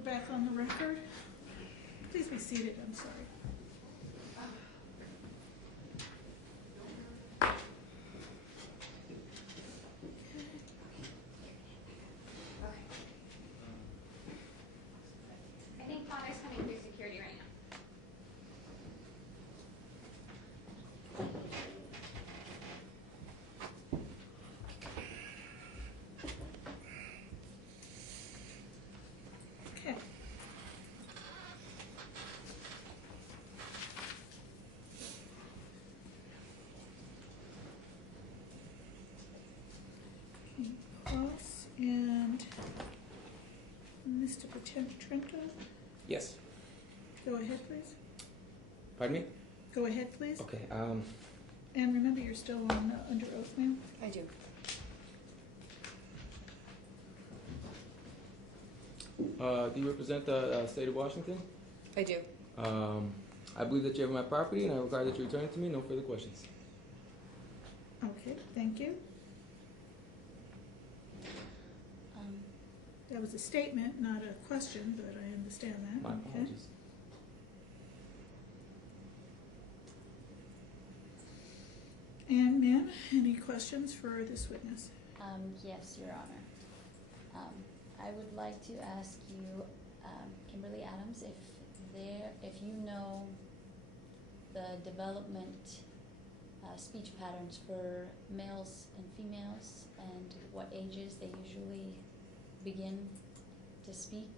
it back on the record. Please be seated, I'm sorry. I think Father's coming through security right now. Okay. Cross and Mr. Trento, Yes. go ahead, please. Pardon me? Go ahead, please. Okay. And remember, you're still on under oath, ma'am. I do. Do you represent the state of Washington? I do. I believe that you have my property, and I require that you return it to me. No further questions. Okay, thank you. That was a statement, not a question, but I understand that. My Okay. apologies. And ma'am, any questions for this witness? Yes, Your Honor. I would like to ask you, Kimberly Adams, if you know the development speech patterns for males and females and what ages they usually begin to speak,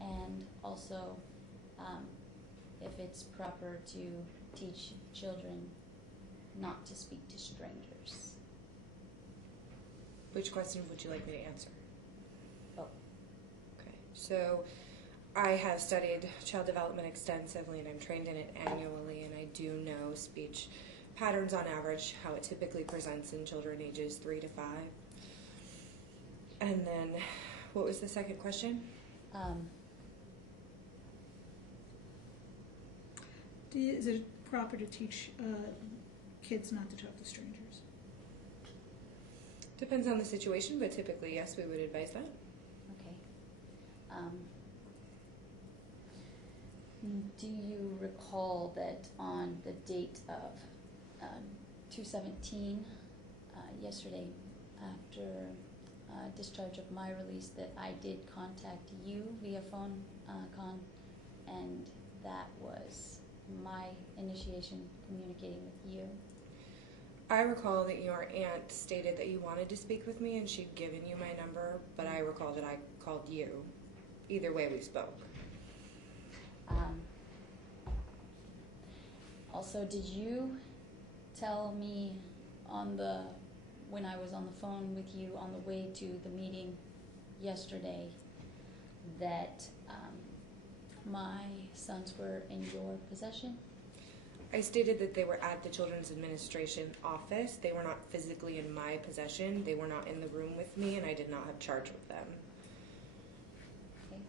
and also if it's proper to teach children not to speak to strangers. Which question would you like me to answer? Oh. Okay. So I have studied child development extensively, and I'm trained in it annually, and I do know speech patterns on average, how it typically presents in children ages 3 to 5. And then, what was the second question? Is it proper to teach kids not to talk to strangers? Depends on the situation, but typically, yes, we would advise that. Okay. Do you recall that on the date of 2/17, yesterday, after discharge of my release, that I did contact you via phone and that was my initiation communicating with you? I recall that your aunt stated that you wanted to speak with me, and she'd given you my number, but I recall that I called you. Either way, we spoke. Also, did you tell me when I was on the phone with you on the way to the meeting yesterday that my sons were in your possession? I stated that they were at the Children's Administration office. They were not physically in my possession. They were not in the room with me, and I did not have charge with them. Okay.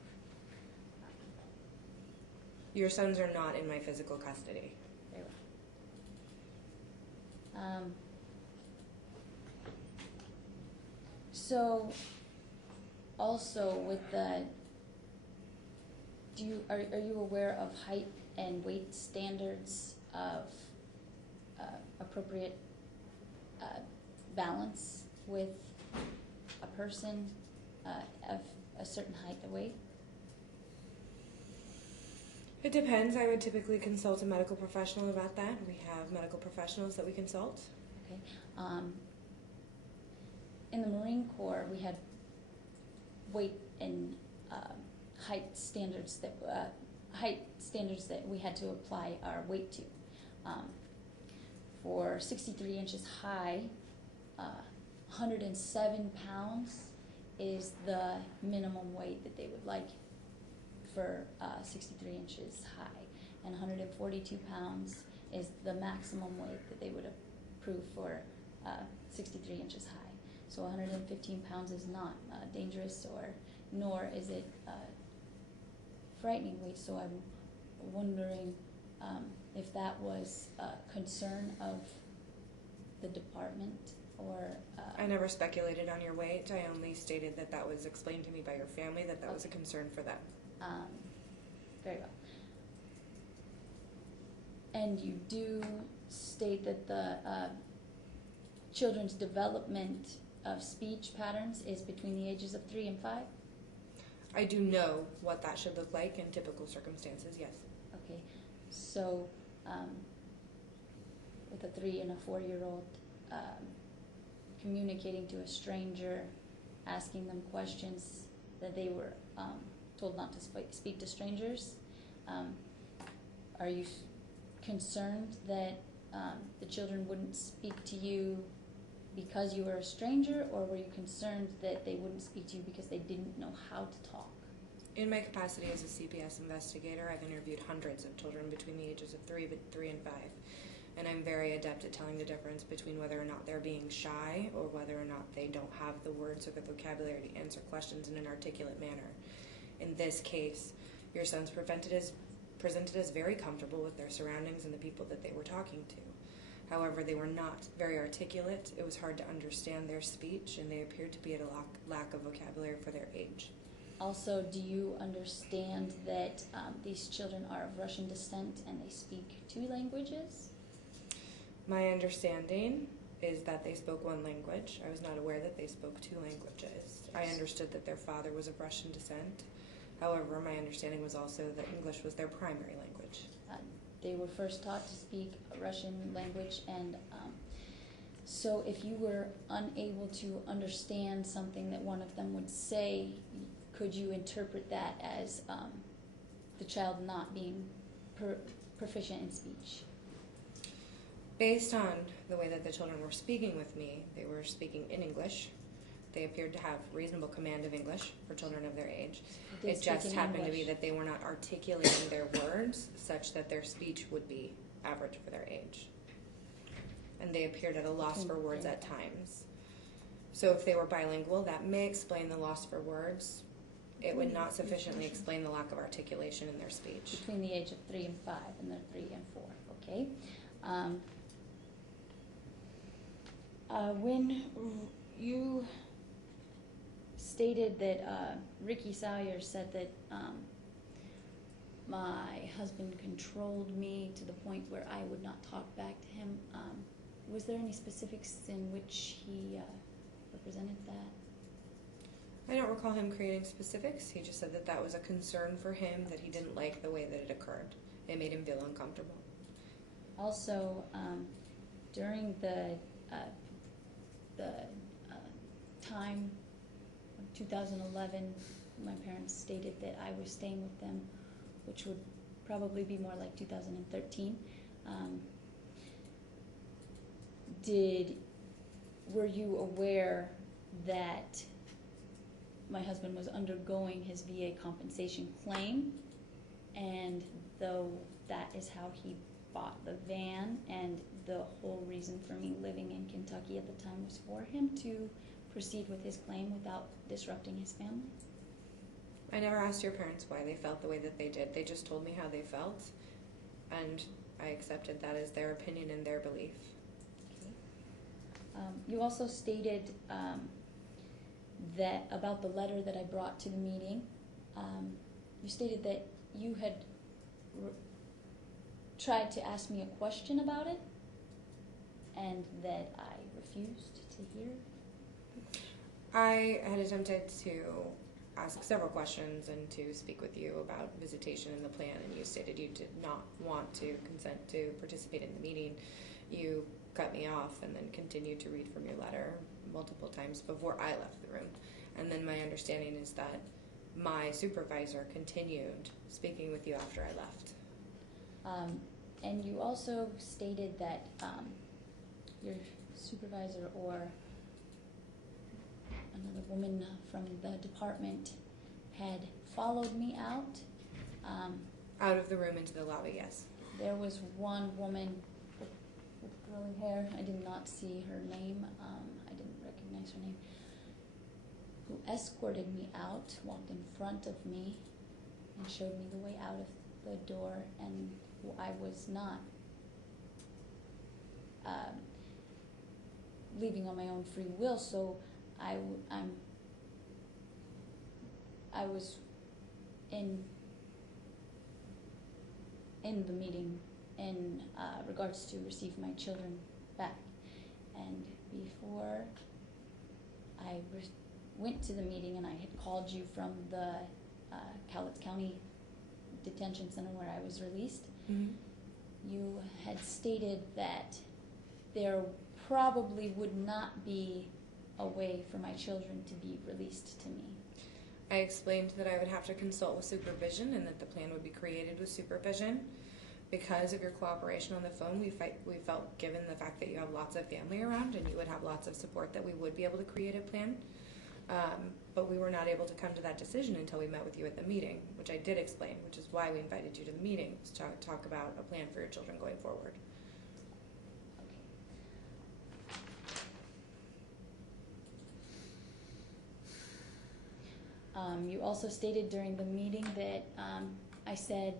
Your sons are not in my physical custody. Very well. So, also with the, are you aware of height and weight standards of appropriate balance with a person of a certain height and weight? It depends. I would typically consult a medical professional about that. We have medical professionals that we consult. Okay. In the Marine Corps, we had weight and height standards that we had to apply our weight to. For 63 inches high, 107 pounds is the minimum weight that they would like for 63 inches high, and 142 pounds is the maximum weight that they would approve for 63 inches high. So 115 pounds is not dangerous, nor is it frightening weight. So I'm wondering if that was a concern of the department, or I never speculated on your weight. I only stated that that was explained to me by your family, that was a concern for them. Very well. And you do state that the children's development of speech patterns is between the ages of 3 and 5? I do know what that should look like in typical circumstances, yes. Okay, so with a 3 and a 4-year-old communicating to a stranger, asking them questions that they were told not to speak to strangers, are you concerned that the children wouldn't speak to you because you were a stranger, or were you concerned that they wouldn't speak to you because they didn't know how to talk? In my capacity as a CPS investigator, I've interviewed hundreds of children between the ages of 3 and 5, and I'm very adept at telling the difference between whether or not they're being shy or whether or not they don't have the words or the vocabulary to answer questions in an articulate manner. In this case, your son's presented as very comfortable with their surroundings and the people that they were talking to. However, they were not very articulate. It was hard to understand their speech, and they appeared to be at a lack of vocabulary for their age. Also, do you understand that these children are of Russian descent and they speak 2 languages? My understanding is that they spoke 1 language. I was not aware that they spoke 2 languages. I understood that their father was of Russian descent. However, my understanding was also that English was their primary language. They were first taught to speak a Russian language, and so if you were unable to understand something that one of them would say, could you interpret that as the child not being proficient in speech? Based on the way that the children were speaking with me, they were speaking in English. They appeared to have reasonable command of English for children of their age. It just happened to be that they were not articulating their words such that their speech would be average for their age. And they appeared at a loss for words at times. So if they were bilingual, that may explain the loss for words. It would not sufficiently explain the lack of articulation in their speech. Between the age of 3 and 5, and they're 3 and 4, okay? When you stated that Ricky Sawyer said that my husband controlled me to the point where I would not talk back to him, was there any specifics in which he represented that? I don't recall him creating specifics. He just said that that was a concern for him, that he didn't like the way that it occurred. It made him feel uncomfortable. Also, during the time of 2011, my parents stated that I was staying with them, which would probably be more like 2013. Were you aware that my husband was undergoing his VA compensation claim, and though that is how he bought the van, and the whole reason for me living in Kentucky at the time was for him to proceed with his claim without disrupting his family? I never asked your parents why they felt the way that they did. They just told me how they felt, and I accepted that as their opinion and their belief. Okay. You also stated that about the letter that I brought to the meeting, you stated that you had tried to ask me a question about it, and that I refused to hear. I had attempted to ask several questions and to speak with you about visitation in the plan, and you stated you did not want to consent to participate in the meeting. You cut me off and then continued to read from your letter multiple times before I left the room. And then my understanding is that my supervisor continued speaking with you after I left. And you also stated that your supervisor or another woman from the department had followed me out. Out of the room into the lobby, yes. There was one woman with curly hair. I did not see her name. I didn't recognize her name. Who escorted me out, walked in front of me, and showed me the way out of the door, and I was not leaving on my own free will, so I was in the meeting in regards to receive my children back. And before I went to the meeting and I had called you from the Cowlitz County Detention Center where I was released, Mm-hmm. you had stated that there probably would not be a way for my children to be released to me. I explained that I would have to consult with supervision and that the plan would be created with supervision. Because of your cooperation on the phone, we felt, given the fact that you have lots of family around and you would have lots of support, that we would be able to create a plan. But we were not able to come to that decision until we met with you at the meeting, which I did explain, which is why we invited you to the meeting, to talk about a plan for your children going forward. You also stated during the meeting that I said,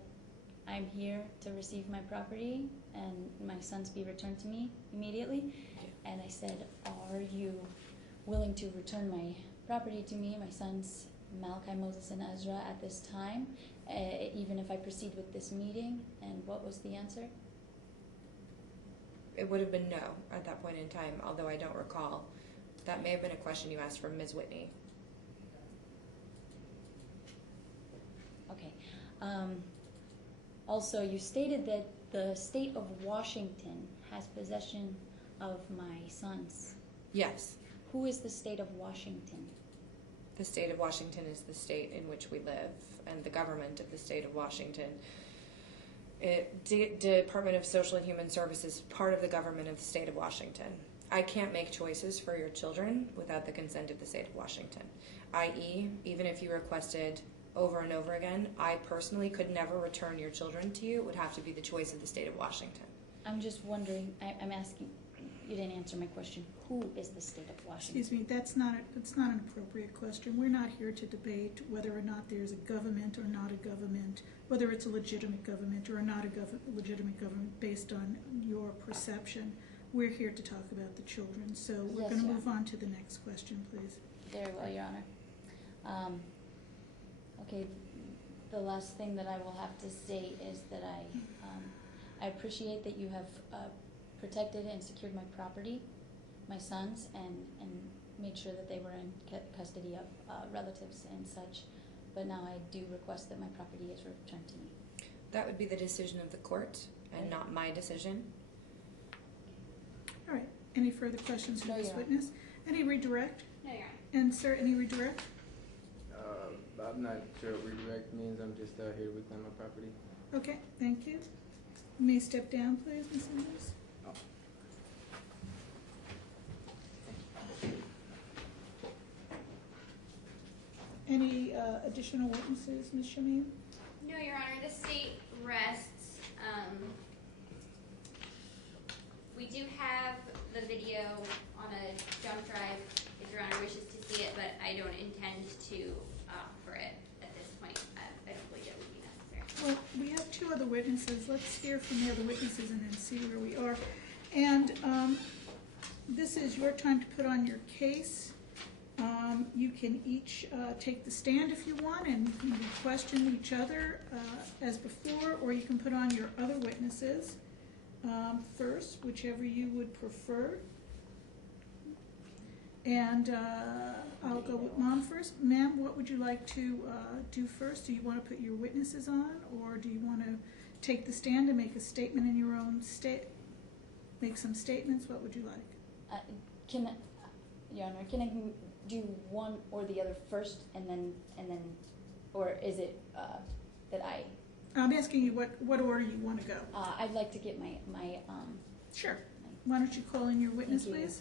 I'm here to receive my property and my sons be returned to me immediately. And I said, are you willing to return my property to me, my sons, Malachi, Moses, and Ezra, at this time, even if I proceed with this meeting? And what was the answer? It would have been no at that point in time, although I don't recall. That may have been a question you asked from Ms. Whitney. Okay. Also, you stated that the state of Washington has possession of my sons. Yes. Who is the state of Washington? The state of Washington is the state in which we live, and the government of the state of Washington. Department of Social and Human Services, part of the government of the state of Washington. I can't make choices for your children without the consent of the state of Washington. I.e., even if you requested over and over again, I personally could never return your children to you. It would have to be the choice of the state of Washington. I'm just wondering, I'm asking, you didn't answer my question. Who is the state of Washington? Excuse me, that's not an appropriate question. We're not here to debate whether or not there's a government or not a government, whether it's a legitimate government or not a legitimate government based on your perception. We're here to talk about the children. So we're Yes, going to Your move on to the next question, please. Very well, Your Honor. Okay, the last thing that I will have to say is that I appreciate that you have protected and secured my property, my sons, and made sure that they were in custody of relatives and such. But now I do request that my property is returned to me. That would be the decision of the court and not my decision. All right. Any further questions from No, this Your Honor. witness? Any redirect? No, Your Honor. And sir, any redirect? I'm not sure what redirect means. I'm just here with my property. Okay, thank you. You may step down, please, Ms. Sanders. Any additional witnesses, Ms. Shamim? No, Your Honor. The state rests. We do have the video on a jump drive if Your Honor wishes to see it, but I don't intend to offer it at this point. I don't believe it would be necessary. Well, we have two other witnesses. Let's hear from the other witnesses and then see where we are. And this is your time to put on your case. You can each take the stand if you want, and you can question each other as before, or you can put on your other witnesses first, whichever you would prefer. And I'll go with Mom first. Ma'am, what would you like to do first? Do you want to put your witnesses on, or do you want to take the stand and make a statement in your own make some statements? What would you like? Your Honor, can I do one or the other first, and then, or is it that I'm asking you what order you want to go. I'd like to get my Sure. Why don't you call in your witness, Thank you. please?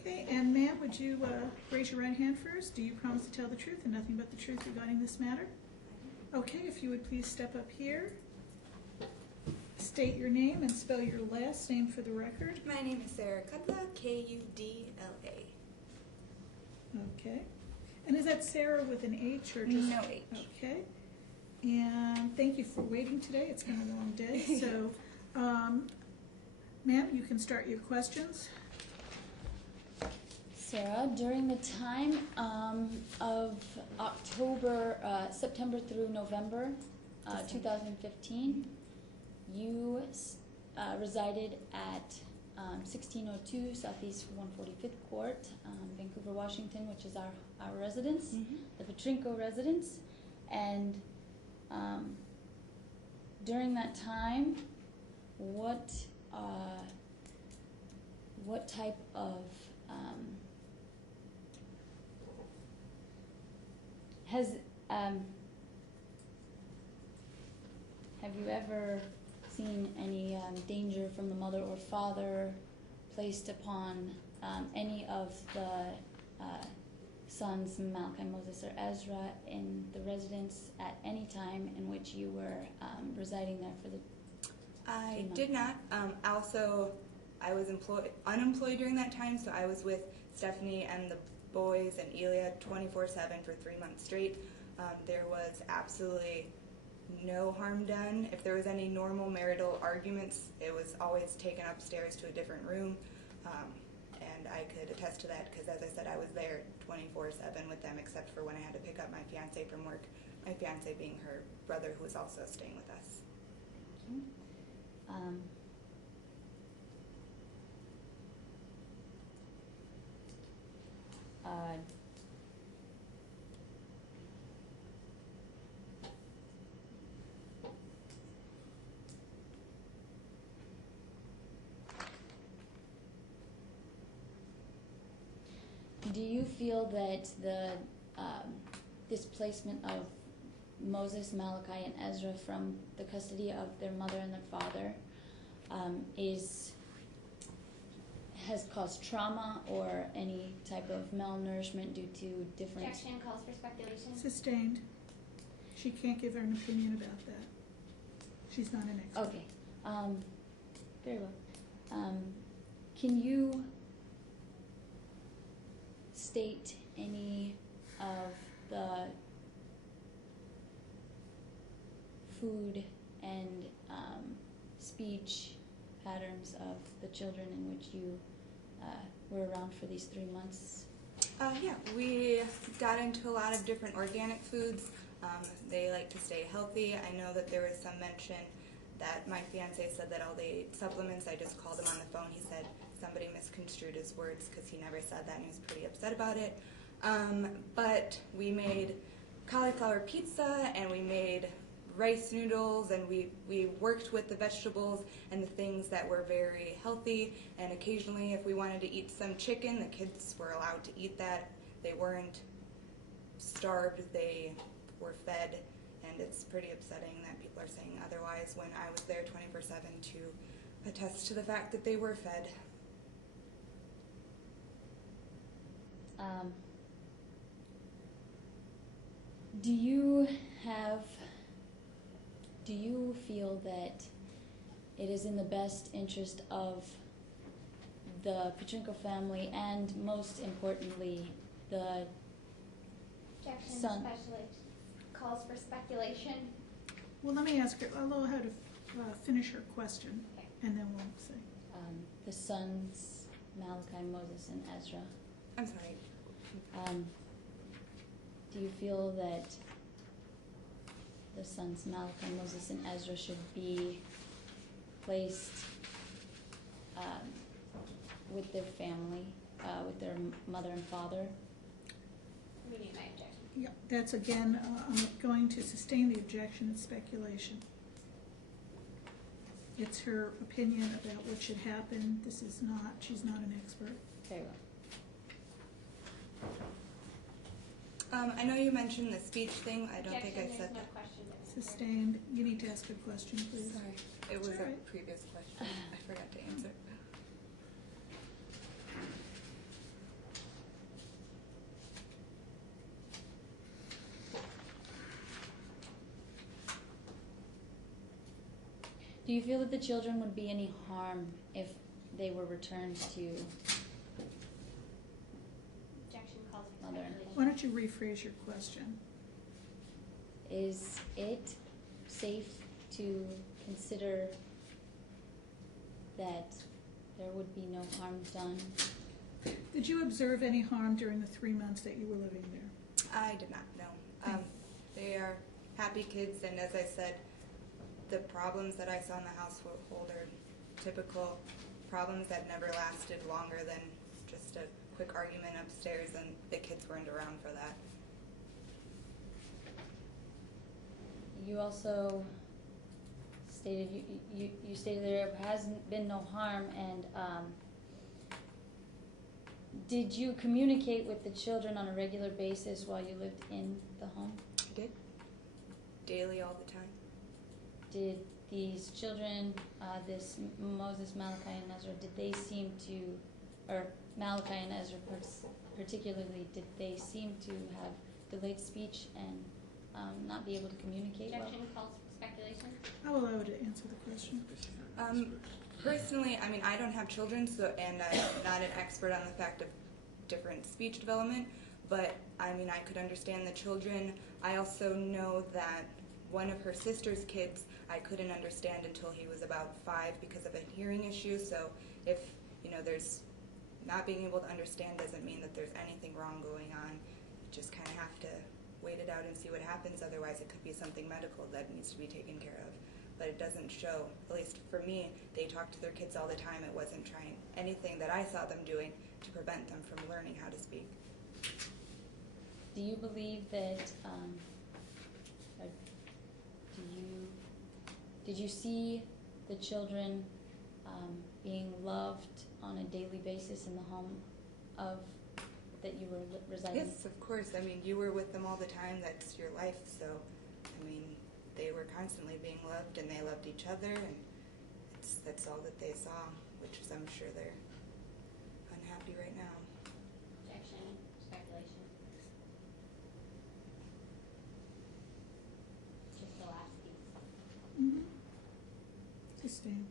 Okay, and ma'am, would you raise your right hand first? Do you promise to tell the truth and nothing but the truth regarding this matter? Okay, if you would please step up here. state your name and spell your last name for the record. My name is Sarah Kudla, Kudla. Okay. And is that Sarah with an H or just? No H. Okay. And thank you for waiting today. It's been a long day. So, ma'am, you can start your questions. Sarah, during the time of September through November 2015, you resided at 1602 Southeast 145th Court, Vancouver, Washington, which is our residence, the Petrinko residence. And during that time, what type of have you ever seen any danger from the mother or father placed upon any of the sons, Malachi, Moses, or Ezra, in the residence at any time in which you were residing there for the I 3 months? did not. Also, I was unemployed during that time, so I was with Stephanie and the boys and Elia 24/7 for 3 months straight. There was absolutely no harm done. If there was any normal marital arguments, it was always taken upstairs to a different room. And I could attest to that because, as I said, I was there 24/7 with them, except for when I had to pick up my fiance from work. My fiance being her brother, who was also staying with us. Um, uh, do you feel that the displacement of Moses, Malachi, and Ezra from the custody of their mother and their father has caused trauma or any type of malnourishment due to different... Objection calls for speculation. Sustained. She can't give her an opinion about that. She's not an expert. Okay, very well. Can you state any of the food and speech patterns of the children in which you were around for these 3 months? Yeah, we got into a lot of different organic foods. They like to stay healthy. I know that there was some mention that my fiance said that all they ate supplements. I just called him on the phone. He said somebody misconstrued his words because he never said that and he was pretty upset about it. But we made cauliflower pizza and we made rice noodles, and we worked with the vegetables and the things that were very healthy. And occasionally, if we wanted to eat some chicken, the kids were allowed to eat that. They weren't starved, they were fed, and it's pretty upsetting that people are saying otherwise when I was there 24/7 to attest to the fact that they were fed. Do you feel that it is in the best interest of the Petrinko family and, most importantly, the Objection son? calls for speculation. Well, let me ask her, I'll allow her to finish her question, Okay. and then we'll say. The sons, Malachi, Moses, and Ezra? I'm sorry. Do you feel that the sons Malachi, Moses, and Ezra should be placed with their family, with their mother and father? Reading my objection. Yeah, that's again, I'm going to sustain the objection, it's speculation. It's her opinion about what should happen. This is not, she's not an expert. Very well. I know you mentioned the speech thing. I don't think I Objection, said there's no that. question. Sustained. You need to ask a question, please. Sorry. It was It's all right. a previous question. I forgot to answer. Do you feel that the children would be any harm if they were returned to Objection calls for Mother. speculation. Why don't you rephrase your question? Is it safe to consider that there would be no harm done? Did you observe any harm during the 3 months that you were living there? I did not know. They are happy kids, and as I said, the problems that I saw in the household are typical problems that never lasted longer than just a quick argument upstairs, and the kids weren't around for that. You also stated you stated there hasn't been no harm, and did you communicate with the children on a regular basis while you lived in the home? I did. Daily, all the time. Did these children, this Moses, Malachi, and Ezra, did they seem to, or Malachi and Ezra particularly, did they seem to have delayed speech and not be able to communicate well? Objection calls for speculation. I'll allow you to answer the question. Personally, I mean, I don't have children, so, and I'm not an expert on the fact of different speech development, but I mean, I could understand the children. I also know that one of her sister's kids I couldn't understand until he was about 5 because of a hearing issue, so if, you know, there's not being able to understand doesn't mean that there's anything wrong going on. You just kind of have to wait it out and see what happens, otherwise it could be something medical that needs to be taken care of. But it doesn't show, at least for me, they talk to their kids all the time. It wasn't trying anything that I saw them doing to prevent them from learning how to speak. Do you believe that, or did you see the children being loved on a daily basis in the home that you were residing? Yes, of course. I mean, you were with them all the time. That's your life. So, I mean, they were constantly being loved, and they loved each other, and that's all that they saw, which is, I'm sure they're unhappy right now. Objection, speculation. Just the last piece. Mm-hmm. Sustained.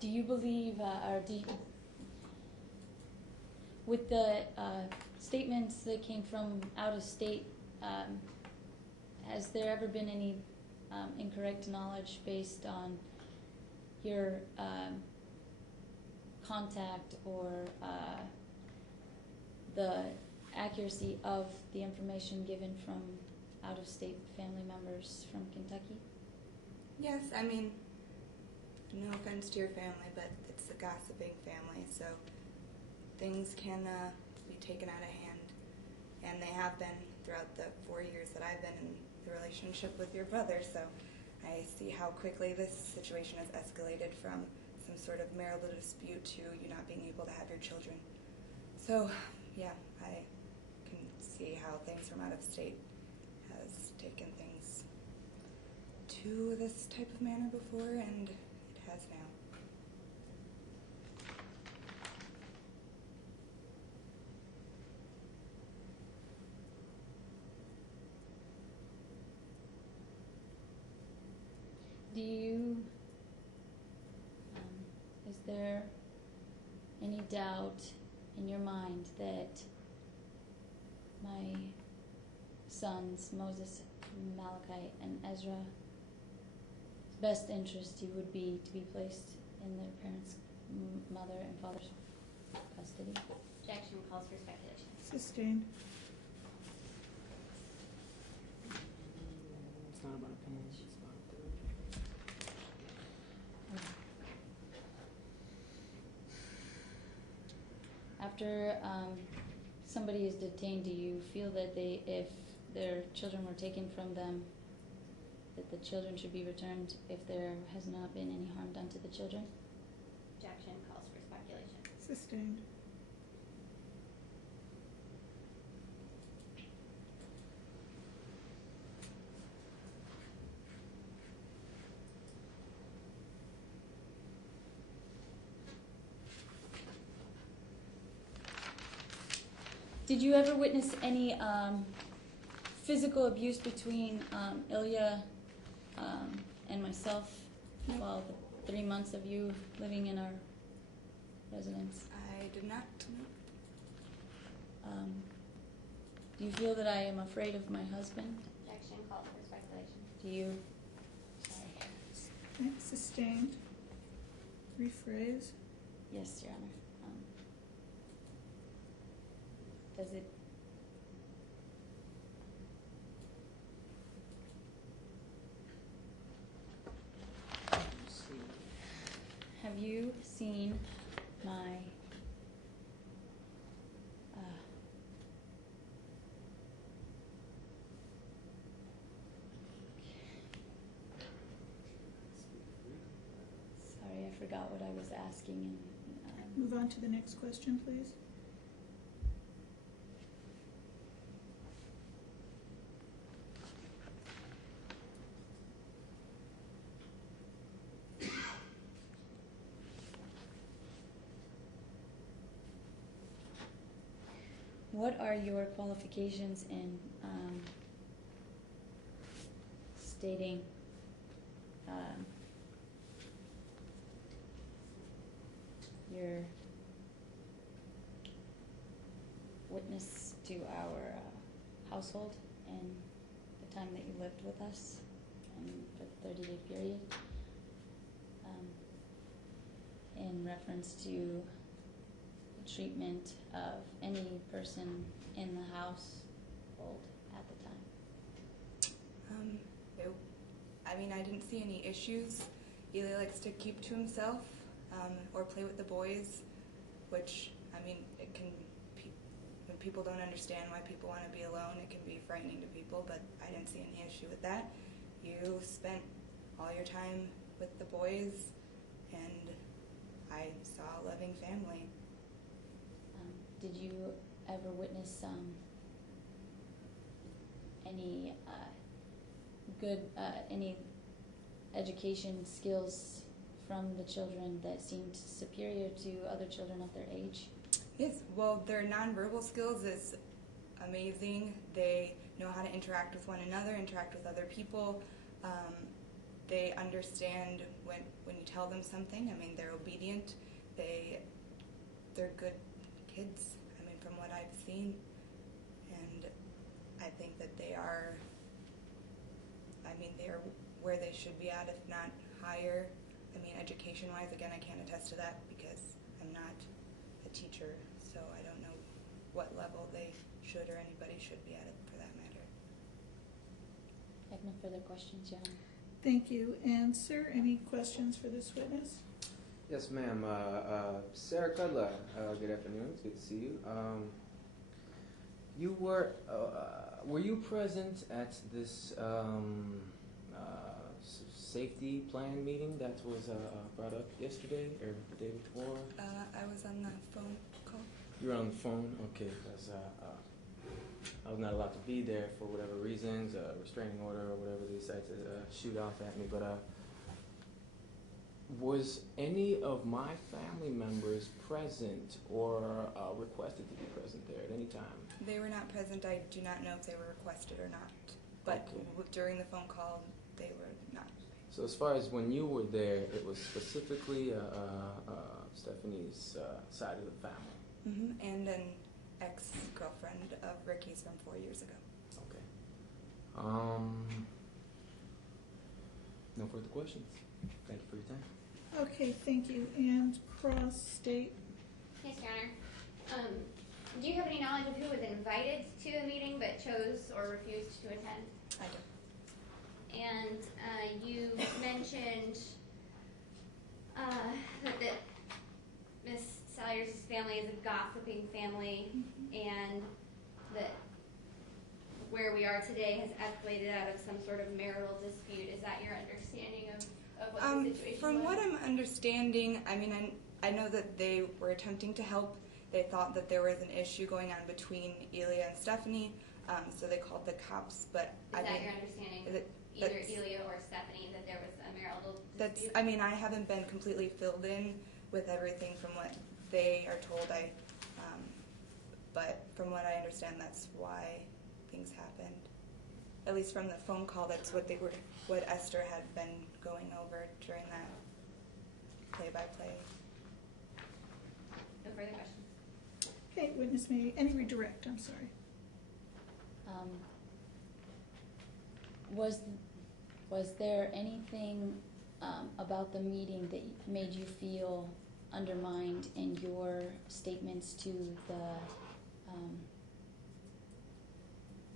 Do you believe, or do you, with the statements that came from out of state, has there ever been any incorrect knowledge based on your contact or the accuracy of the information given from out of state family members from Kentucky? Yes, I mean, no offense to your family, but it's a gossiping family, so things can be taken out of hand, and they have been throughout the 4 years that I've been in the relationship with your brother, so I see how quickly this situation has escalated from some sort of marital dispute to you not being able to have your children. So, yeah, I can see how things from out of state has taken things to this type of manner before, and it has now. Do you, is there any doubt in your mind that my sons, Moses, Malachi, and Ezra's best interest would be to be placed in their parents' mother and father's custody? Objection calls for speculation. Sustained. It's not about opinions. It's about After somebody is detained, do you feel that if their children were taken from them, that the children should be returned if there has not been any harm done to the children? Objection calls for speculation. Sustained. Did you ever witness any physical abuse between Ilya and myself while the 3 months of you living in our residence? I did not. Do you feel that I am afraid of my husband? Objection called for speculation. Do you? Sorry. Right, sustained. Rephrase. Yes, Your Honor. Does it? Let's see. Have you seen my sorry, I forgot what I was asking and Move on to the next question, please. what are your qualifications in stating your witness to our household and the time that you lived with us and for the 30-day period in reference to the treatment of any person in the household at the time? I didn't see any issues. Eli likes to keep to himself or play with the boys, which, it can, when people don't understand why people want to be alone, it can be frightening to people, but I didn't see any issue with that. You spent all your time with the boys, and I saw a loving family. Did you ever witness any any education skills from the children that seemed superior to other children of their age? Yes, well, their nonverbal skills is amazing. They know how to interact with one another, interact with other people. They understand when you tell them something. They're obedient. They're good kids, from what I've seen. And I think that they are where they should be at, if not higher. Education-wise, again, I can't attest to that because I'm not a teacher, so I don't know what level they should or anybody should be at it for that matter. I have no further questions, Your Honor. Thank you. And sir, any questions for this witness? Yes, ma'am. Sarah Cudler, good afternoon. It's good to see you. You were you present at this safety plan meeting that was brought up yesterday or the day before? I was on the phone call. You were on the phone? Okay, because I was not allowed to be there for whatever reasons, restraining order or whatever they decided to shoot off at me. But was any of my family members present or requested to be present there at any time? They were not present. I do not know if they were requested or not. But Okay. During the phone call, they were not. So as far as when you were there, it was specifically Stephanie's side of the family. Mm-hmm. And an ex-girlfriend of Ricky's from 4 years ago. Okay. No further questions. Thank you for your time. Okay, thank you. And cross-state. Yes, Your Honor. Do you have any knowledge of who was invited to the meeting but chose or refused to attend? I do. And you mentioned that Miss Salyers' family is a gossiping family, and that where we are today has escalated out of some sort of marital dispute. Is that your understanding of what the situation From was? what I'm understanding, I know that they were attempting to help. They thought that there was an issue going on between Elia and Stephanie, so they called the cops. But Is that your understanding? Either Elia or Stephanie, that there was a marital dispute? I haven't been completely filled in with everything from what they are told. But from what I understand, that's why things happened. at least from the phone call, that's what what Esther had been going over during that play-by-play. No further questions. Okay, witness may, any redirect, I'm sorry. Was there anything about the meeting that made you feel undermined in your statements to the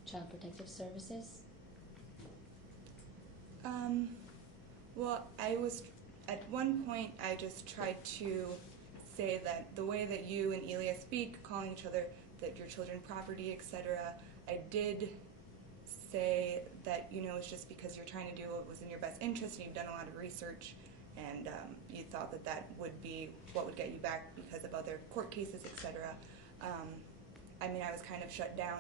Child Protective Services? Well, at one point, I just tried to say that the way that you and Elia speak, calling each other that your children property, etc., I did say that, it's just because you're trying to do what was in your best interest and you've done a lot of research and you thought that that would be what would get you back because of other court cases, etc. I was kind of shut down,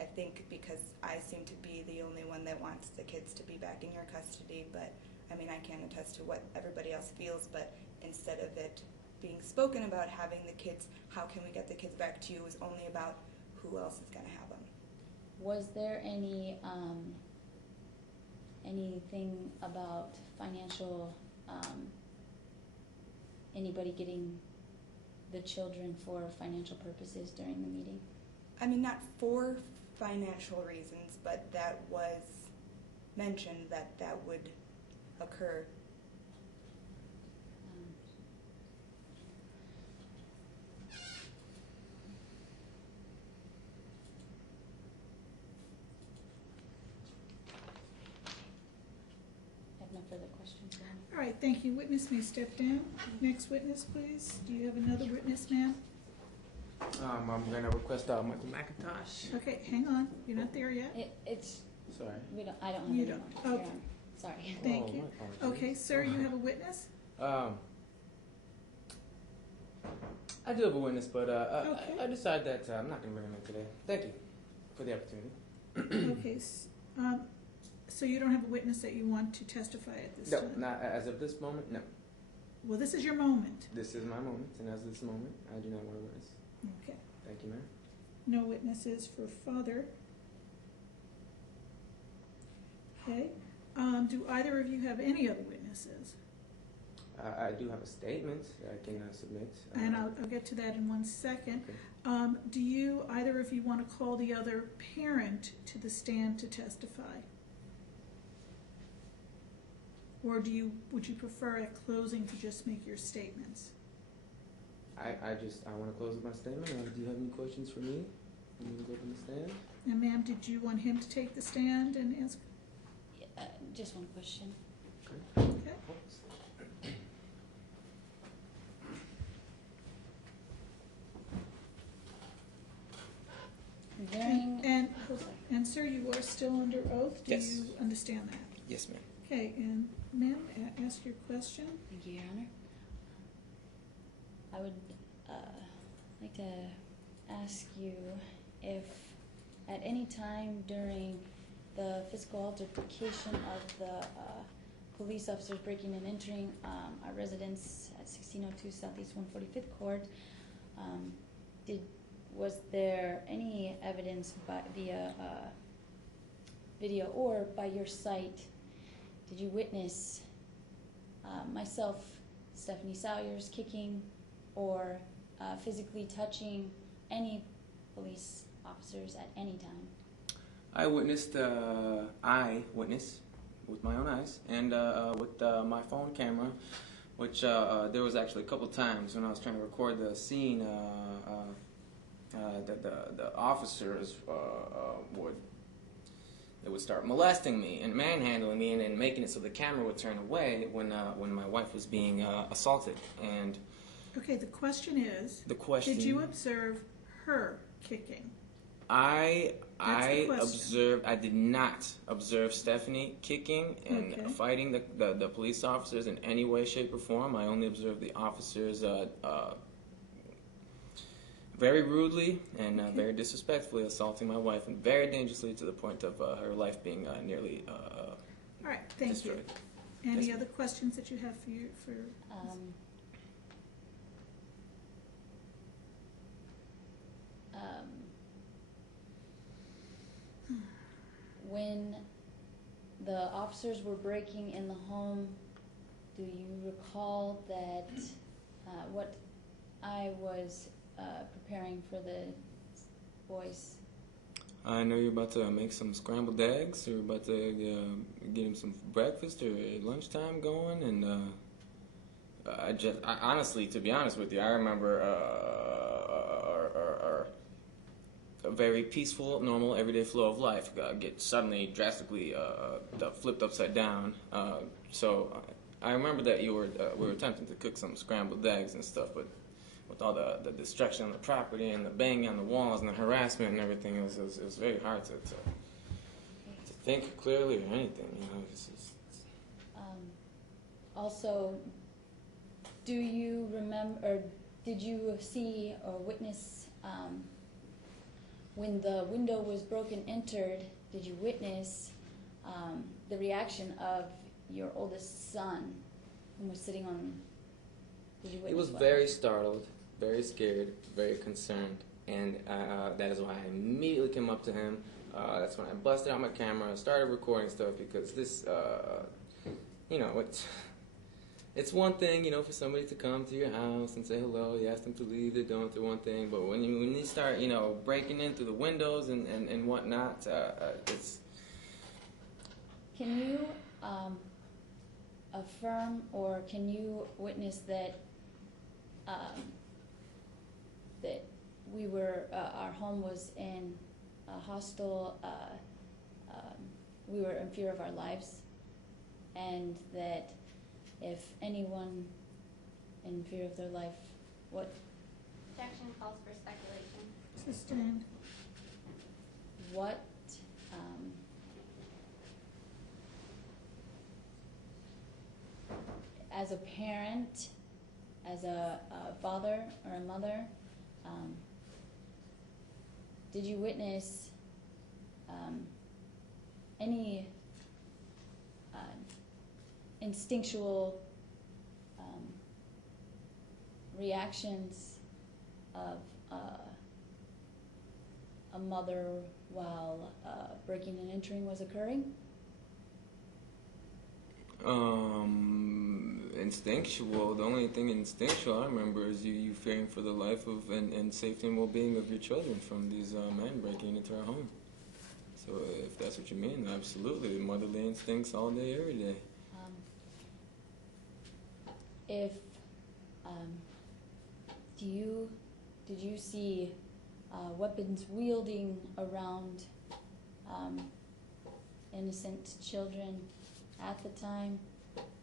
I think, because I seem to be the only one that wants the kids to be back in your custody, but I can't attest to what everybody else feels, but instead of it being spoken about having the kids, how can we get the kids back to you, is only about who else is going to have them. Was there anything about financial, anybody getting the children for financial purposes during the meeting? Not for financial reasons, but that was mentioned that would occur. I have no further questions. All right, thank you. Witness may step down. Next witness, please. Do you have another witness, ma'am? I'm gonna request Michael McIntosh. Okay, hang on. You're not there yet? It's, Sorry. I don't have You any don't. more. Okay. Your Honor. Sorry. Thank Oh, you. my apologies. Okay, sir, you have a witness? I do have a witness, but Okay. I decided that I'm not gonna bring him in today. Thank you for the opportunity. Okay, so you don't have a witness that you want to testify at this No, time? not as of this moment. No, Well, this is your moment. this is my moment, and as of this moment, I do not want a witness. Okay. Thank you, ma'am. No witnesses for father. Okay. Do either of you have any other witnesses? I do have a statement that I can submit. And I'll get to that in 1 second. Okay. Do you, either of you, want to call the other parent to the stand to testify? Or would you prefer at closing to just make your statements? I want to close with my statement. Do you have any questions for me? You want to go from the stand? And ma'am, did you want him to take the stand and ask? Just one question. Okay. During, And sir, you are still under oath? Yes. Do you understand that? Yes, ma'am. Okay, and ma'am, ask your question. thank you, Your Honor. I would like to ask you if at any time during the physical altercation of the police officers breaking and entering our residence at 1602 Southeast 145th Court, was there any evidence via video or by your sight? Did you witness myself, Stephanie Salyers, kicking or physically touching any police officers at any time? I witnessed with my own eyes and with my phone camera, which there was actually a couple times when I was trying to record the scene that the officers would start molesting me and manhandling me and making it so the camera would turn away when my wife was being assaulted. And Okay, the question is, the question, did you observe her kicking? I question. observed. I did not observe Stephanie kicking and Okay. fighting the police officers in any way, shape, or form. I only observed the officers very rudely and Okay. very disrespectfully assaulting my wife, and very dangerously to the point of her life being nearly All right, thank destroyed. you. Any Yes, other questions that you have for when the officers were breaking in the home, do you recall that what I was preparing for the boys? I know you're about to make some scrambled eggs. You're about to get him some breakfast or lunchtime going, and I honestly, to be honest with you, I remember a very peaceful, normal, everyday flow of life get suddenly drastically flipped upside down. So I remember that we were attempting to cook some scrambled eggs and stuff, but with all the destruction on the property and the banging on the walls and the harassment and everything, it was very hard to think clearly or anything. You know, Also, do you remember, or did you see or witness when the window was broken entered? Did you witness the reaction of your oldest son, who was sitting on? Did you witness? He was what? very startled, very scared, very concerned, and that is why I immediately came up to him. That's when I busted out my camera and started recording stuff, because this, you know, it's one thing, you know, for somebody to come to your house and say hello, you ask them to leave, they're doing through one thing, but when you start, you know, breaking in through the windows and whatnot, it's... Can you affirm, or can you witness that that we were, our home was in a hostile, we were in fear of our lives, and that if anyone in fear of their life, what? Objection calls for speculation. Sustained. What as a parent, as a father or a mother, did you witness any instinctual reactions of a mother while breaking and entering was occurring? Instinctual. The only thing instinctual I remember is you fearing for the life of and safety and well-being of your children from these men breaking into our home. So if that's what you mean, absolutely, motherly instincts all day, every day. If did you see weapons wielding around innocent children at the time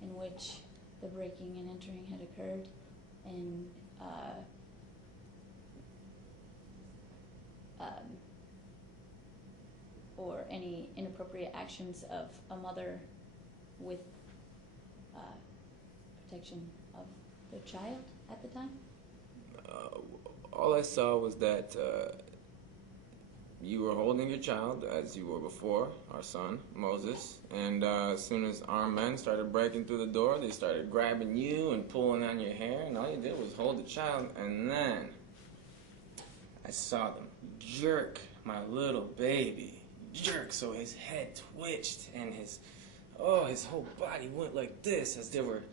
in which the breaking and entering had occurred, and or any inappropriate actions of a mother with protection of their child at the time? All I saw was that you were holding your child as you were before, our son, Moses, and as soon as armed men started breaking through the door, they started grabbing you and pulling on your hair, and all you did was hold the child, and then I saw them jerk my little baby, jerk, so his head twitched and his whole body went like this as they were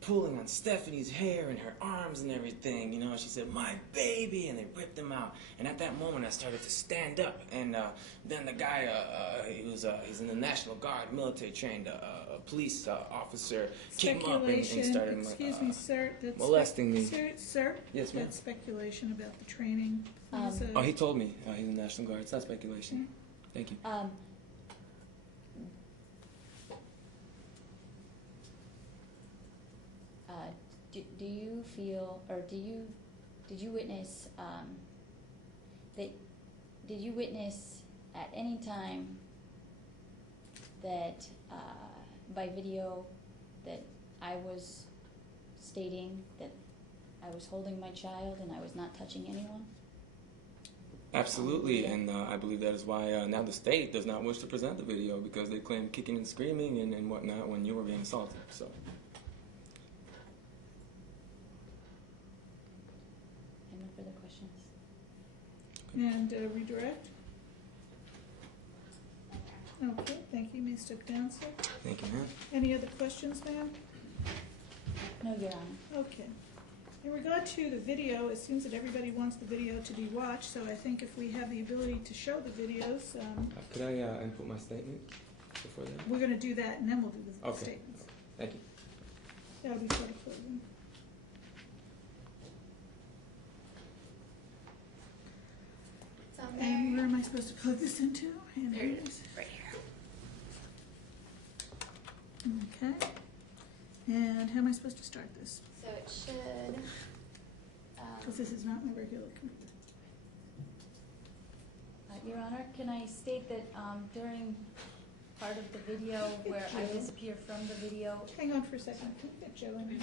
pulling on Stephanie's hair and her arms and everything, you know. She said, "My baby," and they ripped him out. And at that moment, I started to stand up. And then the guy, he's in the National Guard, military trained, police officer, came up and started Excuse me, sir. That's molesting me. Sir? Yes, ma'am. That's speculation about the training. Oh, he told me he's in the National Guard. It's not speculation. Thank you. Do you feel, or did you witness did you witness at any time that by video that I was stating that I was holding my child and I was not touching anyone? Absolutely, and I believe that is why now the state does not wish to present the video, because they claim kicking and screaming and whatnot when you were being assaulted. So. No further questions. And redirect? Okay, thank you. May step down, sir. Thank you, ma'am. Any other questions, ma'am? No, Your Honor. Okay. In regard to the video, it seems that everybody wants the video to be watched, so I think if we have the ability to show the videos, Could I input my statement before that? we're gonna do that and then we'll do the Okay. statements. Thank you. That'll be sort of closing. It's on And there. where am I supposed to plug this into? And There it is, right here. Okay. And how am I supposed to start this? So it should, Because this is not my regular computer. Your Honor, can I state that during part of the video where I disappear from the video? Hang on for a second. Can we get Joe in here?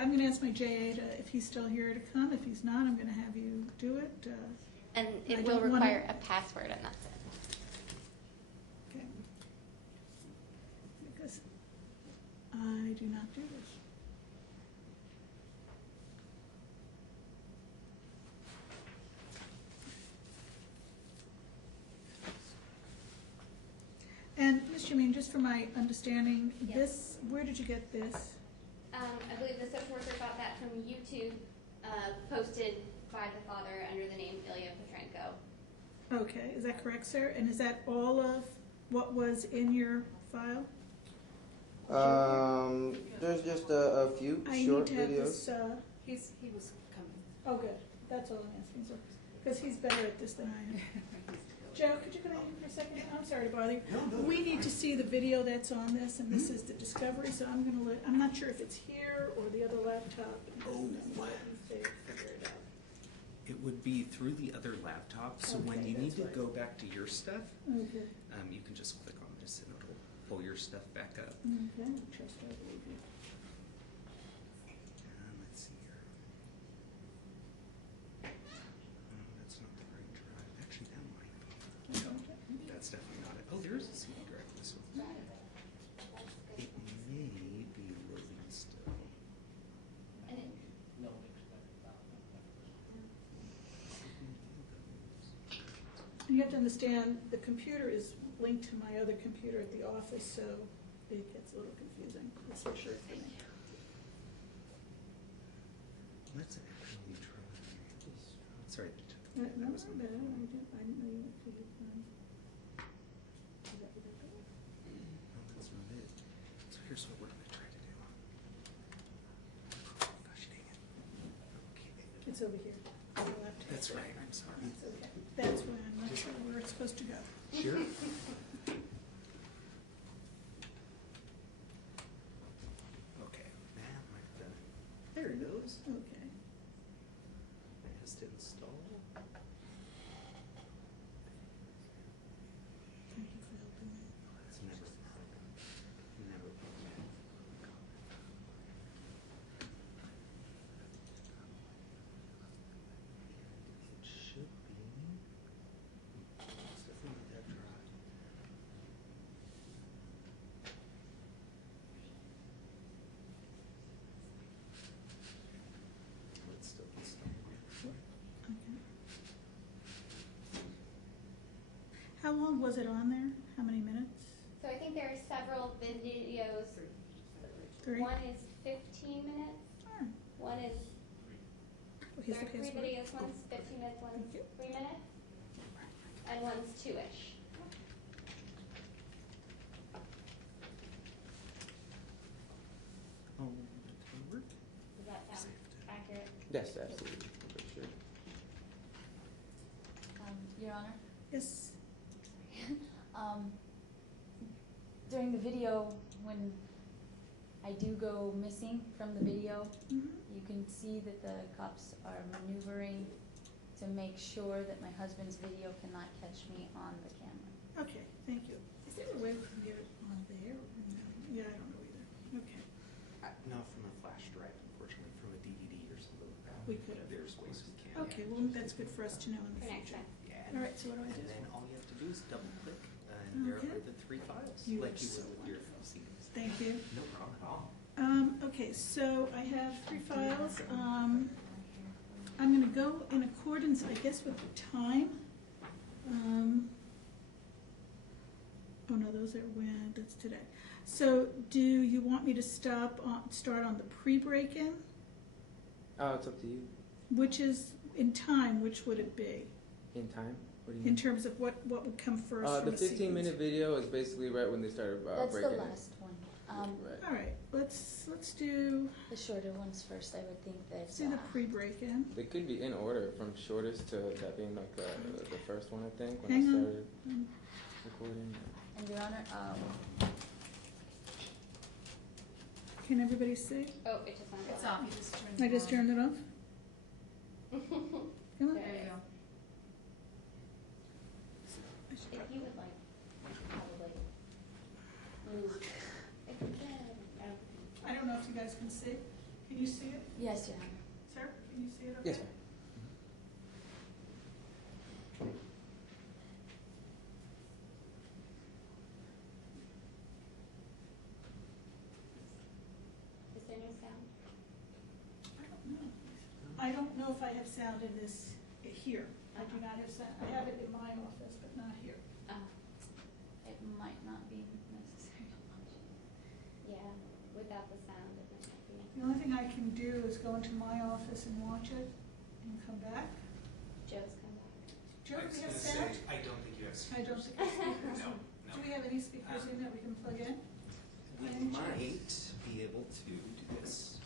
I'm gonna ask my JA to, if he's still here, to come. If he's not, I'm gonna have you do it. and I it will don't wanna- require a password, and that's it. Okay. Because I do not do this. And, Ms. Jermaine, just for my understanding, Yes. this, where did you get this? I believe the social worker got that from YouTube, posted by the father under the name Ilya Petrenko. Okay, is that correct, sir? And is that all of what was in your file? There's just a few I need short to have videos. this, He was coming. oh, good, that's all I'm asking, sir, because he's better at this than I am. Joe, could you come in for a second? I'm sorry to bother you. We need to see the video that's on this, and this is the discovery, so I'm not sure if it's here or the other laptop. Oh. They figure it out. It would be through the other laptop, so when Okay, you need that's to right. go back to your stuff, Okay, you can just click on this and it'll pull your stuff back up. okay, trust I believe you. Let's see here. That's not the right drive. Actually, that might be. That's definitely not it. Oh, there is a CD drive. This one. It may be loading still. And it, And you have to understand, the computer is linked to my other computer at the office, so it gets a little confusing, especially for me. Let's actually try. Sorry. No, That was no, I didn't know you went to his, is that what they're doing? No, that's not it. So here's what we're gonna try to do. Gosh dang it. Okay. It's over here, on the left. That's right, I'm sorry. That's okay. That's why I'm not sure where it's supposed to go. Sure. Okay, that might have done it. There it goes. Okay. Just install. Thank you for helping me. It's never. It should be. It's definitely that drive. Let's still install. Okay. How long was it on there? How many minutes? so I think there are several videos. 3? One is 15 minutes. Oh, One is, here's there the are three password. videos. One's 15 minutes, one's Thank you. 3 minutes, and one's 2-ish. Oh, that can work. Does that sound accurate? Yes, absolutely, for sure. Your Honor, Yes, during the video, when I do go missing from the video, mhm. you can see that the cops are maneuvering to make sure that my husband's video cannot catch me on the camera. Okay, thank you. Is there a way we can get it on there? No. Yeah, I don't know either. Okay, Not from a flash drive, unfortunately, from a DVD or something like that. we could have. There's ways we can. Okay, well, that's good for us to know in For the next future. time. Yeah. All right, so what do I do? And then all you have to do is double click and verify Okay. the 3 files, You like are you so would with your wonderful. CDs. Thank you. No problem at all. Okay, so I have 3 files. I'm gonna go in accordance, I guess, with the time. Oh, no, those are when, that's today. So do you want me to start on the pre-break-in? Oh, it's up to you. Which is, in time, which would it be? In time? What do you In mean? terms of what would come first from The a sequence? 15-minute video is basically right when they started That's the breaking last one. Right. All right, let's do, The shorter ones first, I would think that. let's do the pre-break-in. They could be in order from shortest to that being like the first one, I think, when Hang I on. started recording. And Your Honor, Can everybody see? Oh, it just went It's off. off, you just turned I it just on. turned it off? Come on. There you go. If you would like, probably move. If you can. I don't know if you guys can see. Can you see it? yes, Your Honor. Sir, can you see it okay? Yes, ma'am. Is there no sound? I don't know. I don't know if I have sound in this here. I do not have sound. I have it in my office, but not here. It might not be necessary to watch. Yeah, without the sound, it might not be. The only thing I can do is go into my office and watch it and come back. Joe's come back. Joe, do we have I sound? don't think you have I don't think we have speakers. No, Do we have any speakers in that we can plug in? We By any chance? might be able to do this.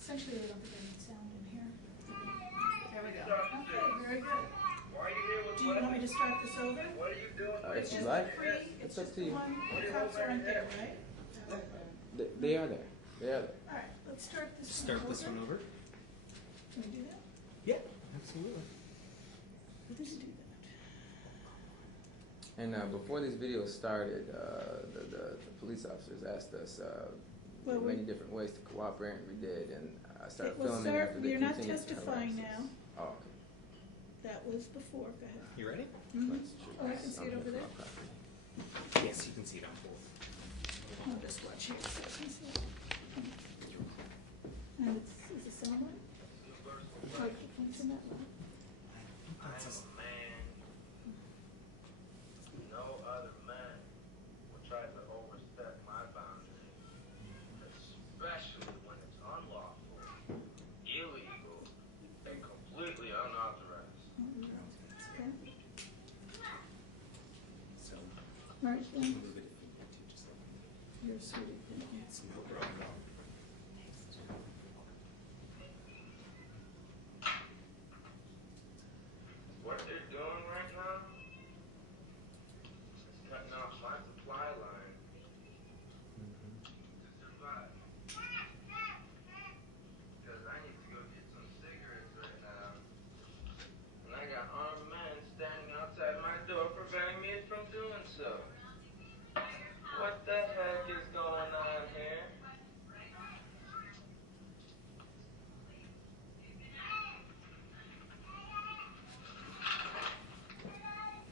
Essentially, I don't think I need sound in here. There we go. Okay, very good. Do you want me to start this over? If It's you just like, the pre, it's it's up just to the you. one, the cops aren't there, right? They are there. They are there. All right, let's start this one Start this over. one over? Can we do that? Yeah, absolutely. Let's do that. And before this video started, the police officers asked us Well, we- many different ways to cooperate, and we did. And I started Well, filming sir, after they you're not continued to testifying harass us. now. Oh, okay. That was before, go ahead. You ready? Mhm. Let's shoot. Oh, I can see I'm it here over for there. our copy. Yes, you can see it on both. I'll just watch here so I can see it. And it's, is the sound on? Oh, can you turn that on? That's just- No other man will try to overstep my boundaries, especially when it's unlawful, illegal, and completely unauthorized. Okay. So, All right, then, move it if you need to, just let me you're sweetie, thank you. know. No problem. What they're doing right now is cutting off my supply line to survive. Because I need to go get some cigarettes right now. And I got armed men standing outside my door preventing me from doing so. What the heck is going on here?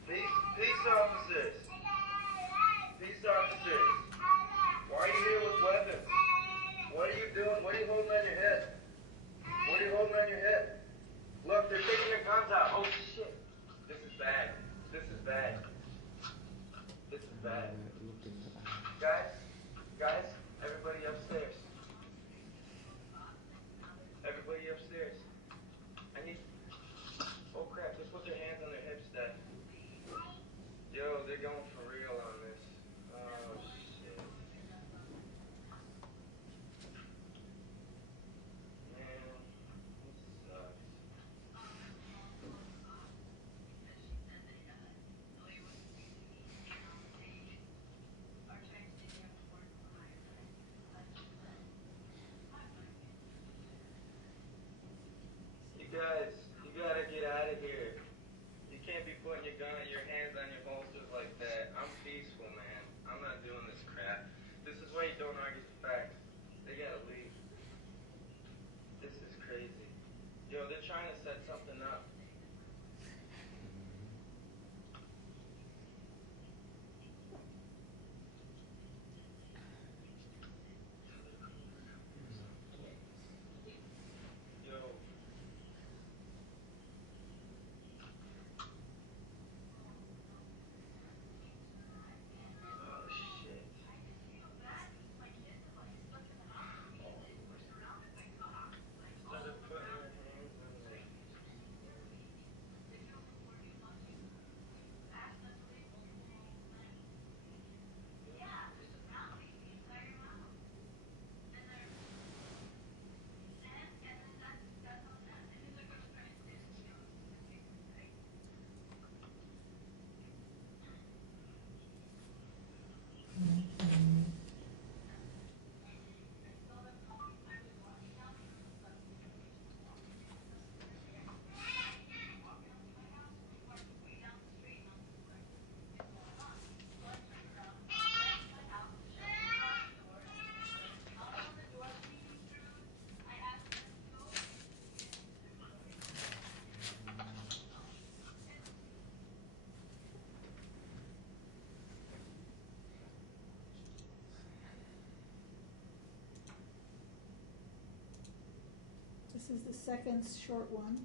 Peace officers. Peace officers. Why are you here with weapons? What are you doing? What are you holding on your head? What are you holding on your head? Look, they're taking your guns out. Oh shit. This is bad. This is bad. This is bad. Look in the eye. Guys, everybody upstairs. Everybody upstairs. I need. Oh crap, just put their hands on their hips, Dad. Yo, they're going for real on this. Oh shit. Man, this sucks. You guys, you gotta get out of here. You can't be putting your hands on your holsters like that. I'm peaceful, man. I'm not doing this crap. This is why you don't argue the facts. They gotta leave. This is crazy. Yo, they're trying to set something up. Yo. This is the second short one.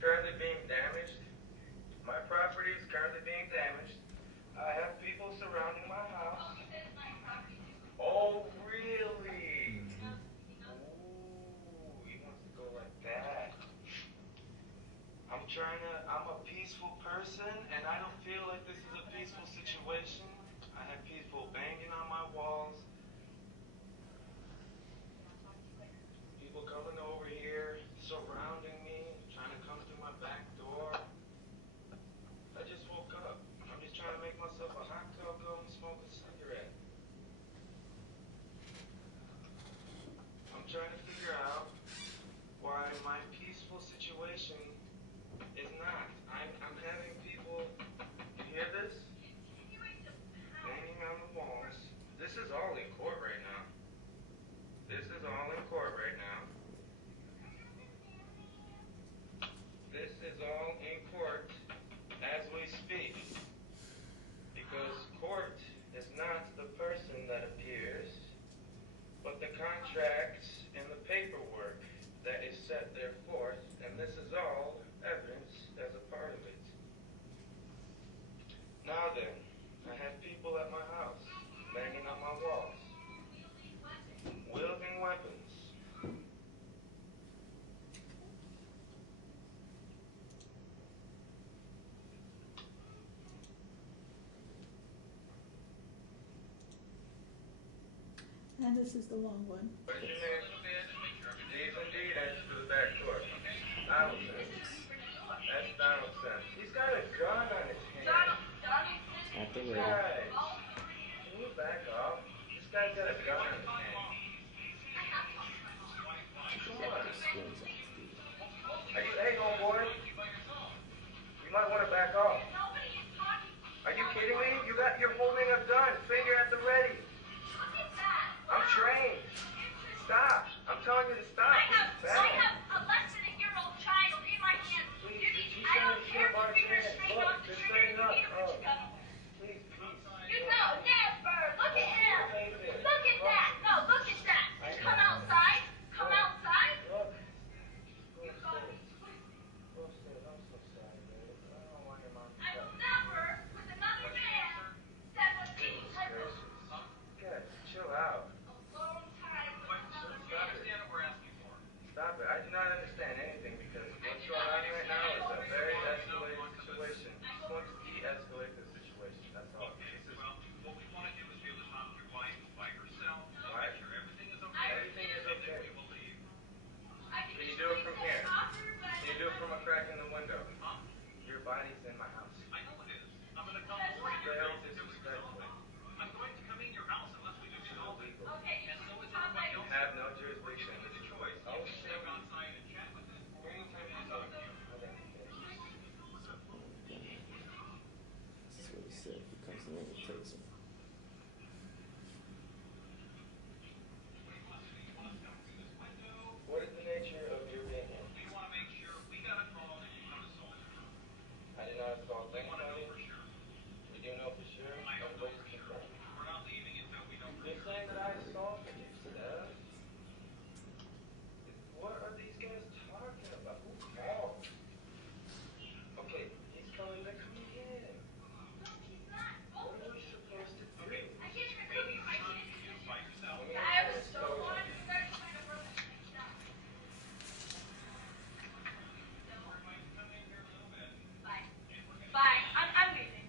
Currently being damaged. My property is currently being damaged. I have people surrounding my house. Oh, really? Ooh, he wants to go like that. I'm a peaceful person, and I don't feel like this is a peaceful situation. I have people banging on my walls. People coming over here, surrounding me, trying to come through my back door. I just woke up. I'm just trying to make myself a hot cocoa and smoke a cigarette. I'm trying to figure out why my peaceful situation is not. I'm having people, you hear this? Banging on the walls. This is all in court right now. This is all in court right now. This is all in court as we speak. Because court is not the person that appears, but the contracts and the paperwork that is set there forth, and this is all evidence as a part of it. Now then, I have people at my house banging on my walls, wielding weapons. And this is the long one. What is your name? These indeed enter to the back door. Donaldson. That's Donaldson. He's got a gun on his hand. At the ready. Guys, can you back off? This guy's got a gun on his hand. Come on. Hey, homeboy. You might want to back off. Are you kidding me? You're holding a gun, finger at the ready. I'm trained. Stop. I'm telling you to stop. I have a less than a year-old child in my hands. Please, I don't care if your fingers straight off the trigger. You can do what you got. Please. You know, never. Look at him. Look at that. No, look at that. Come outside. Come outside. Look. Go upstairs. Go upstairs. I'm so sorry, babe. I don't want your mom to I will never, with another man, that would be type of Guys, chill out. alone time with another man. Stop it. I do not understand anything because what's going on right now is a very escalated situation. Just want to de-escalate the situation. That's all. This is What we want to do is be able to talk to your wife by herself, Right. make sure everything is Everything is and okay. then we will leave. Can you do it from here? Can you do it from a crack in the window? Your body's in my house. I know it is. I'm going to come over to The your hell house and do it. disrespectful. I'm going to come in your house unless we do It's all illegal. Okay, And so is Tom, everybody You else. have no jurisdiction. It's a choice. Oh, You can step outside and chat with us, or you can come inside. That's what he said. He comes in and takes him. What is the nature of your being here? We want to make sure we got a call that you come to Soldier. I did not assault We want to know anybody. for sure. We do know for sure. I don't know Nobody's for sure. confirmed. We're not leaving until we know for You're sure. saying that I assaulted you, Steph? What are these guys talking about? Who called? Okay, he's coming. They're coming in. What are we supposed to do? I can't even cook you. I can't even. By yourself. I was so on. You guys trying to run this thing down. Bye. Bye. I'm leaving.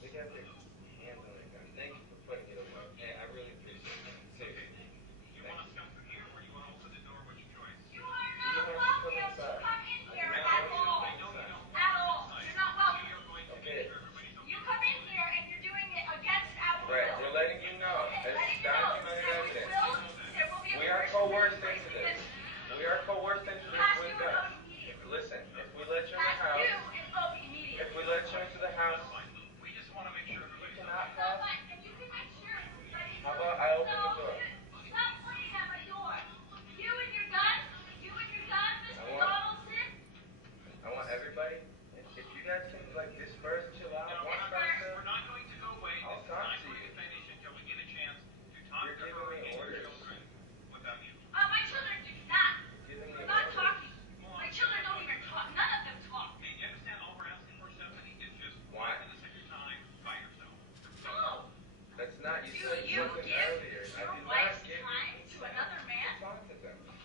They got their hands on their guns. Thank you for putting it away. Hey, I really appreciate it. Seriously. You want us to come through here, or you want to open the door? What's your choice? You are not welcome to come in here at all. At all. You're not welcome. Okay. You come in here and you're doing it against our Right, will. we're letting you know. Okay, It's letting you know. documented There evidence. will be a We are coercion coerced that into takes this. place. We are coerced into this Has with to guns. go immediately. Listen, if we let you in the Has house, to invoke immediately. if we let you into the house, We just want to make sure you everybody's cannot So have. what? And you can make sure everybody How knows. about I open the door? Stop pointing at my door. You and your gun, Mr. I want- Donaldson. I want everybody, if you guys can like disperse, chill out, one We're person. not going to go away. I'll This is talk not to going you. to finish until we get a chance to talk You're to giving her me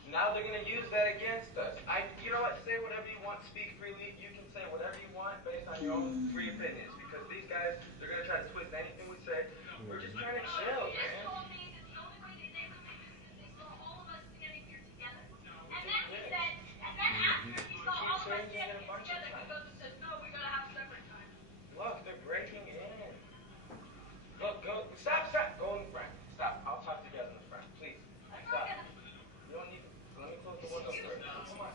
Now they're gonna use that against us. You know what? Say whatever you want. Speak freely. You can say whatever you want based on your own free opinions. Because these guys, they're gonna try to twist anything we say. We're just trying to chill, You just man. told me that the only way that they would make this is if they saw all of us standing here together. And then he said, and then after he saw all of us standing here together, he goes and says, no, we gotta have separate time. Look, they're breaking in. Look, go. Stop. Go in the front. Stop. I'll talk to you guys in the front. Please. Stop. You don't need to. Let me close the window first. Come on.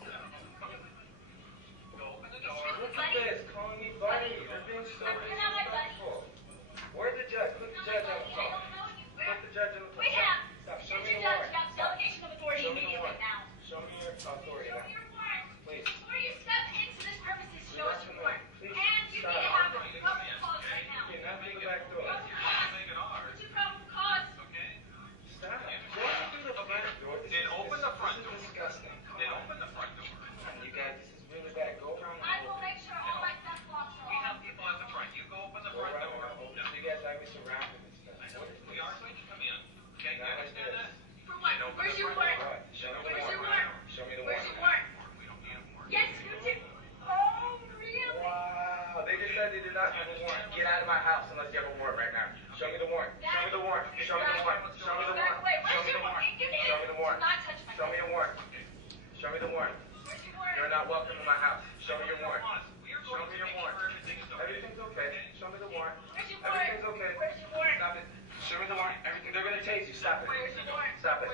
Open the door. Look at this. Calling me buddy. They're being so disrespectful. Where's the judge? Put the judge on the phone. Put the judge on the phone. We have. Stop. Show me Mr. the Judge, warrant. you have delegation of authority Show me the immediately warrant. now. Show me your authority Show now. me your warrant. Please. Before you step into this premises, show us your warrant. Please. And you need to have a probable cause right now. Okay, now through the back door. Probable cause. Make it ours. What's your probable cause? Okay? Stop. Walk through the back door. Then open the front door. This is disgusting. Then open the front door. Come on, you guys. This is really bad. Go around the I will make sure all my theft locks are We have on. people at the front. You go open the Go front around door. and open. No. You guys have me surrounded and stuff. I know. What is We this? are going to come in. Okay? You Not like understand this. that? For what? Then open Where's the your front warrant? All right. Show me the Where's your warrant. warrant? Show me the Where's warrant. your warrant? We don't need a warrant. Yes, you do. Oh, really? Wow, they just said they did not have a warrant. Get out of my house unless you have a warrant right now. Show me the warrant. Show me the warrant. Show me the warrant. Show me the Back warrant. away. Show Where's me your the warrant. warrant? You need Show me the warrant. to not touch my Show me the warrant. Show me the warrant. Where's your warrant? You're not welcome in my house. Show me your warrant. We are Show going me to your make warrant. sure everything is okay. Everything's okay. Show me the warrant. Where's your warrant? Everything's okay. Where's your warrant? Stop it. Show me the warrant. Everything. They're gonna tase you. Stop it. Where's your warrant? Stop it.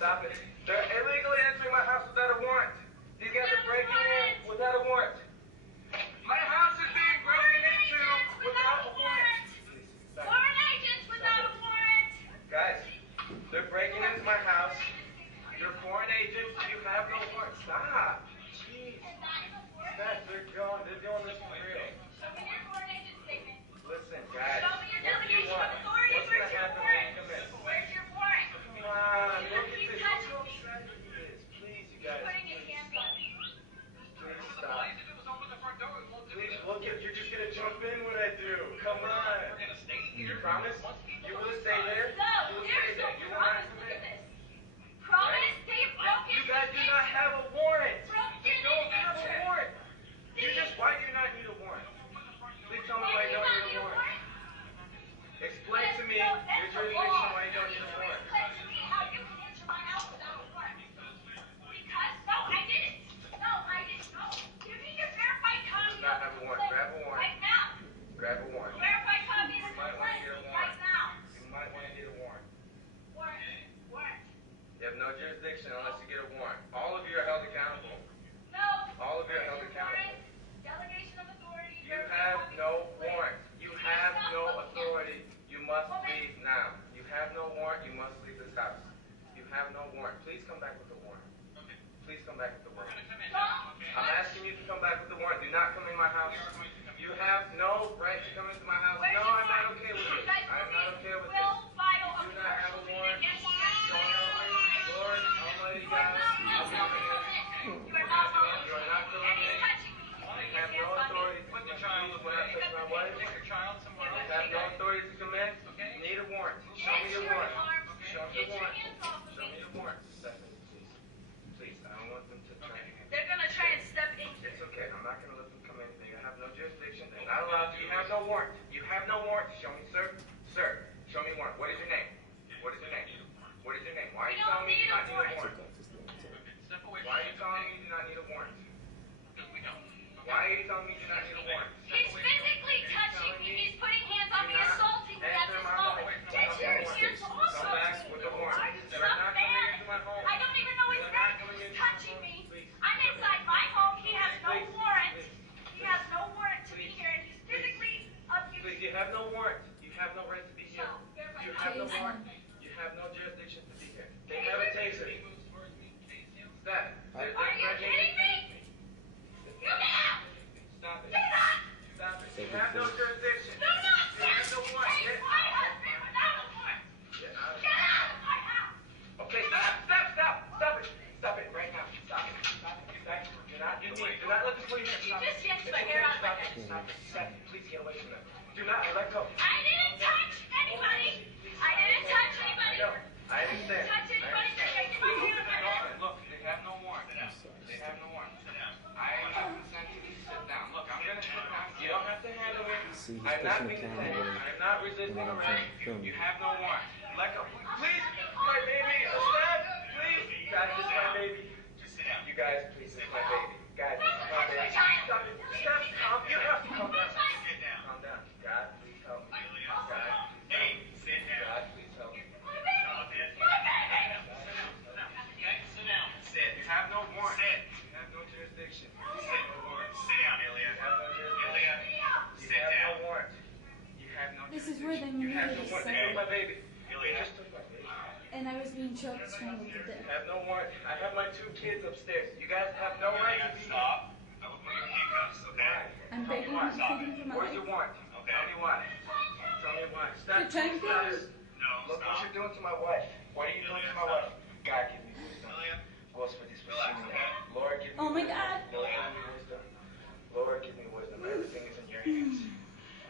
Stop it. They're illegally entering my house without a warrant. These guys are breaking in without a warrant. My house is being broken into without a warrant. Please, stop. Foreign agents without a warrant. Guys, they're breaking into my house. You're foreign agents. You have no warrant. Stop. Jeez. And that is a warrant. Guys, they're doing this for real. Show me your foreign agent statement. Listen, guys. Show me your What do you delegation want? of authority. What's Where's gonna your happen when warrant? you come in? Where's your warrant? Come on, look at Keep this. touching Look me. how upset he is. Please, you You're guys. putting your hands on me. Please The stop. police, if it was open the front door, we won't do Please that. look at. You're just gonna jump in when I do. Come We're on. going to stay here. You promise? Once people You go will stay inside- there? No, You will there's stay no there. You will not promise. come Look at in. this. Promise? They've broken You guys do not have a warrant. Broken You don't have a enter. warrant. You just. Why do you not need a warrant? Please tell me why you don't need a warrant. Explain to me your jurisdiction why you don't need a warrant. Explain to me how you can enter my house without a warrant. Because, no, I didn't. No, I didn't. No. Give me your verified copy. Does not have a warrant. Grab a warrant. Right now. Grab a warrant. Verified copy of the You might want to complaint. get a warrant. Right now. You might want to get a warrant. Warrant. Warrant. You have no jurisdiction unless you get a warrant. All of you are held accountable. No. All of you are Where's held your accountable. warrant? Delegation of authority. You verified have copy. no warrant. You have no authority. You must leave now. You have no warrant. You must leave this house. You have no warrant. Please come back with the warrant. Okay. Please come back with the warrant. Come in Don't. now, okay? I'm asking you to come back with the warrant. Do not come in my house. You have no right to come into my house. Where's No, your I'm not warrant? okay with You this. guys I'm not okay with this. will file a Do not have a commercial suit warrant. against you. Lord Almighty You are God, not I'm welcome. coming in. You are not welcome. You are not coming And he's in. touching me. You He's putting his have no hands on me. authority to Put the come child in when I away. touch my wife. Take your child somewhere You else. have no authority to come in. Okay. Need a warrant. Show Get me your your warrant. arms. Show me Get your your warrant. hands off of Show me. me your warrant. Stephanie, please. Please, I don't want them to try to. They're gonna try and step in. It's okay. I'm not gonna let them come in. They have no jurisdiction. They're not allowed to. You have no warrant. You have no warrant. Show me, sir. Sir, show me warrant. What is your name? What is your name? What is your name? Why are We you don't telling me you need do a not need a warrant. warrant? Step away Why are you from telling me you do not need a warrant? Because we don't. Why are you telling me you do not need a warrant? He's physically touching me. He's putting hands on me, assaulting me at Enter this my moment. home. Get your hands off Come back of me. with a warrant. It's They're not not coming fair. into my home. I don't even know his They're not name. coming He's into touching my me. home. Please. I'm inside my home. He has no Please. warrant. Please. He has no warrant to be here, and he's physically abusing Please, me. you have no warrant. You have no right to be here. So, verify You copy. have no warrant. You have no jurisdiction to be here. They have a taser. Stop. Are you kidding me? You get out! Stop it. Get out! Stop it. You have no jurisdiction. Do not You have no warrant. take Get my husband without a warrant. Get out of Get here. out of my house! Okay, stop it. Stop it right now. Stop it. Stop it. Do not let them pull you here. Stop just it. yanked It's my okay. hair out of my Stop head. it. Stop it. Stop it. Please get away from them. Do not let go. I didn't touch anybody. I didn't touch I anybody. know. I understand. Touch anybody. They yanked my hair out of my head. Look, see, he's I'm not pushing the being camera detained. away. I'm not resisting And then I'm arrest. trying to film You you. have no warrant. Let go. Please, my baby. Stop, please. Guys, this is my baby. Just sit down. You guys, please, this is my baby. Guys, this is my baby. Stop it. Stop. Calm. You have to calm down. Sit down. Calm down. God, please help me. Amelia, God, stop. please Hey, help me. sit down. God, please help me. Stop it. Okay, sit down. Sit. You have no warrant. Sit. You have no jurisdiction. Sit. Sit down, Ilya. You have no jurisdiction. Ilya, You sit have no down. warrant. You have no This is where they jurisdiction. You have no manipulated warrant. us. They took my baby. They Ilya. just took my baby. And I was being choked, strangled to I death. have no warrant. I have my 2 kids upstairs. You guys have no right to Ilya, be here. stop. I will put your handcuffs, okay? I'm begging you, pleading for my Where's life. your warrant? Okay. Tell me why. Tell me why. Stop. You're trying to Stop. kill us. No, Look what stop. you're doing to my wife. What are you doing to my wife? God, give me wisdom. Ilya, Господи, спаси relax, меня. okay? Lord, give me Oh my wisdom. God. Lord, give me wisdom. Lord, give me wisdom. Everything is in your hands.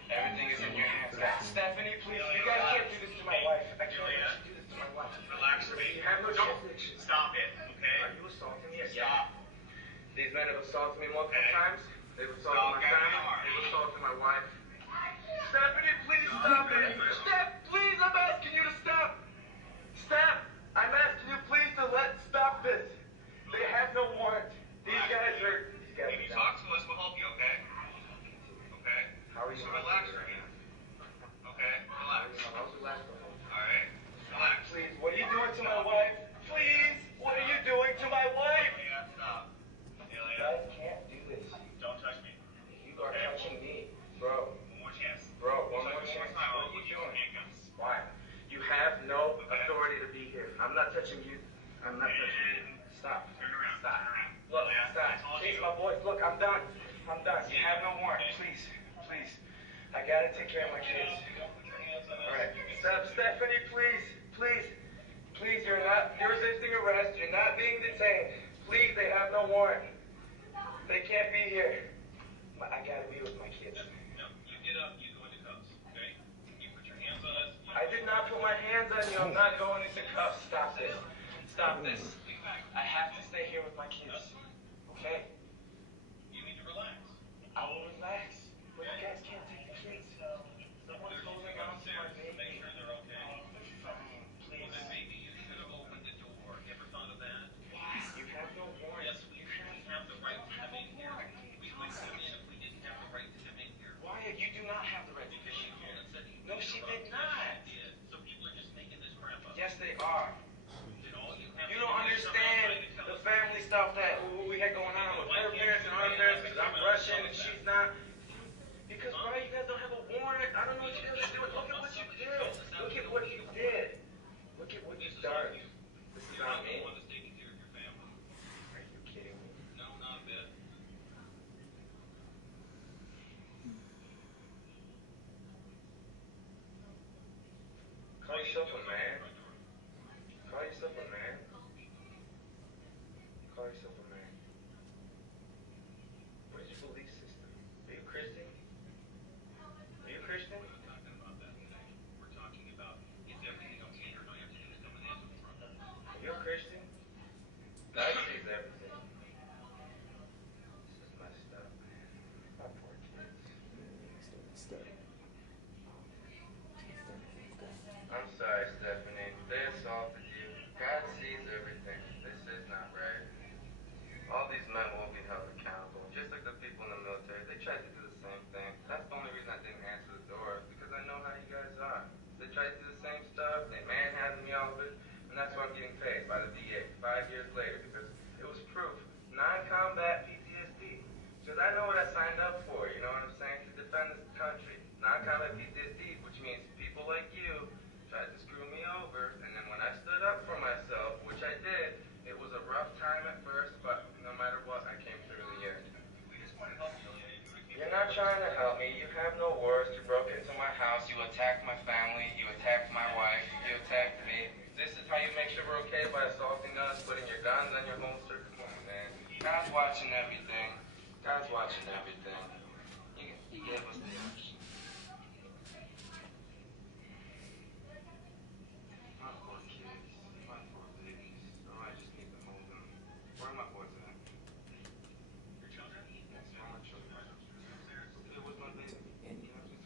Everything is in your hands. God, Stephanie, please. You guys can't do this to my wife. I can't let you do this to my wife. relax, me. You have no Don't. jurisdiction. Stop it, okay? Are you assaulting me? Stop. These men have assaulted me multiple Okay. times. They've assaulted Stop, my grab family. your arm. They've assaulted my wife. Stephanie, please stop it. Steph, please, I'm asking you to stop. Steph, I'm asking you please to stop this. They have no warrant. These guys are. If you talk to us, we'll help you, okay? Okay? How are you? So relax for me. Okay? Relax. How was the last one? Alright? Relax. Please, what are you doing to my wife? Please, what are you doing to my wife? Ilya, stop. You Ilya, guys can't do this. don't touch me. You are touching me, bro. One more chance. Bro, one more Touch me chance. time, What I'll are you put you in doing? handcuffs. Why? You have no Okay. authority to be here. I'm not touching you. I'm not touching you. Stop. Turn around. Stop. Turn around. Look, Ilya, I stop. told Please, you. my boys. Look, I'm done. I'm done. You have no warrant. Please, please. I gotta take care of my kids. Don't put your hands on us. All right. You can Stop, Stephanie, please, please, please. You're resisting arrest. You're not being detained. Please, they have no warrant. They can't be here. I gotta be with my kids. No, you get up, you go into cuffs, okay? You put your hands on us. I did not put my hands on you. I'm not going into cuffs. Stop this. Stop this. I have to stay here with my kids. Okay? You need to relax. I will relax. But you guys can't take the kids. Someone's holding on to my Make baby. sure they're okay. Please. Well, then maybe you should have opened the door. Ever thought of that? You have no warrant. Yes, we have the right to come in here. We wouldn't come in if we didn't have the right to come in here. Why? You do not have the right to Because come she in called here. and said you No, she did not. She did. So people are just making this crap up. Yes, they are. Then all you have You to don't do is come outside understand and tell the us. family stuff that we had going on with her parents and our parents because I'm Russian and she's not. Because, bro, you guys don't have a warrant. I don't know what you guys are doing. Look at what you did. Look at what you did. Look at what you've done. This is You're on not the me. one that's taking care of your family. Are you kidding me? No, not a bit. Call yourself a man. Call yourself a man. Call yourself a man. What is your belief system? Are you Christian? Are you Christian? We're not talking about that today. We're talking about is everything okay or not? You have to do is come and answer the front. Are you a Christian? God sees everything. This is messed up, man. My poor kids. I'm sorry, Stephanie. They assaulted you. God sees everything. This is not right. All these men will be held accountable, just like the people in the military. They tried to do the same thing. That's the only reason I didn't answer the door, because I know how you guys are. They tried to do the same stuff. They manhandled me all of it, and that's why I'm getting paid by the VA 5 years later, because it was proof. Non-combat PTSD. Because I know what I signed up for, you know what I'm saying? To defend this country. Non-combat PTSD, which means people like you tried to screw me over, and then when I stood up for myself, which I did, it was a rough time at first, but no matter what, I came through in the end. We just want to help you. You're not trying to help me. You have no words. You broke into my house. You attacked my family. You attacked my wife. You attacked me. This is how you make sure we're okay, by assaulting us, putting your guns on your holster. Come on, man. God's watching everything. God's watching everything. He gave us the option. My poor kids. My poor babies. Oh, I just need to hold them. Where are my boys at? Your children? Yes, where are my children? It was my baby. You know, just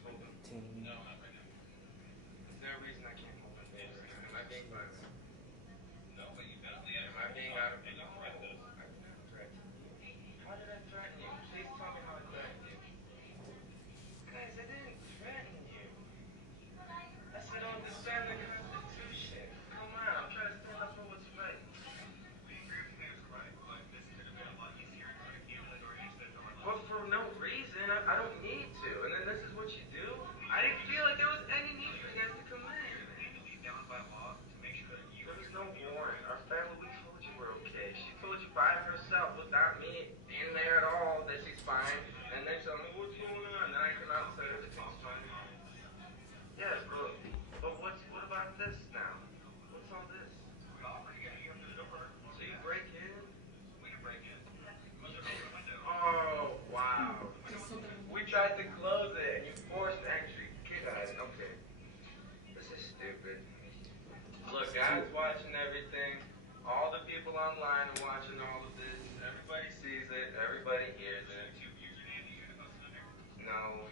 online and watching all of this. Everybody sees it. Everybody hears it. YouTube username, you gonna post it on there? No,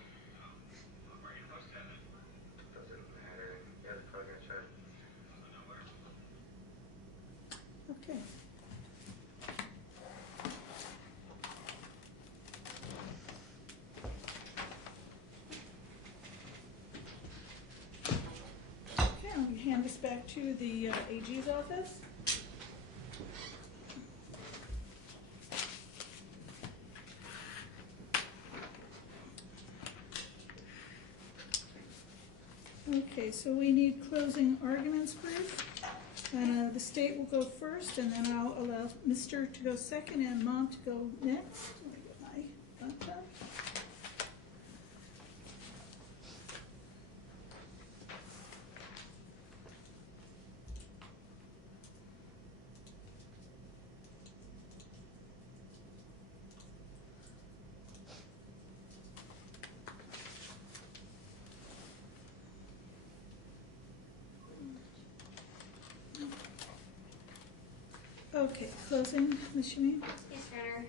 Where are you gonna post it? doesn't matter. You guys are probably gonna try. No, where? Okay. Okay, I'll hand this back to the AG's office. Okay, so we need closing arguments brief. And the state will go first, and then I'll allow Mr. to go second and Mom to go next. Let me get my laptop. Okay, closing, Ms. Shameen? Yes, Your Honor.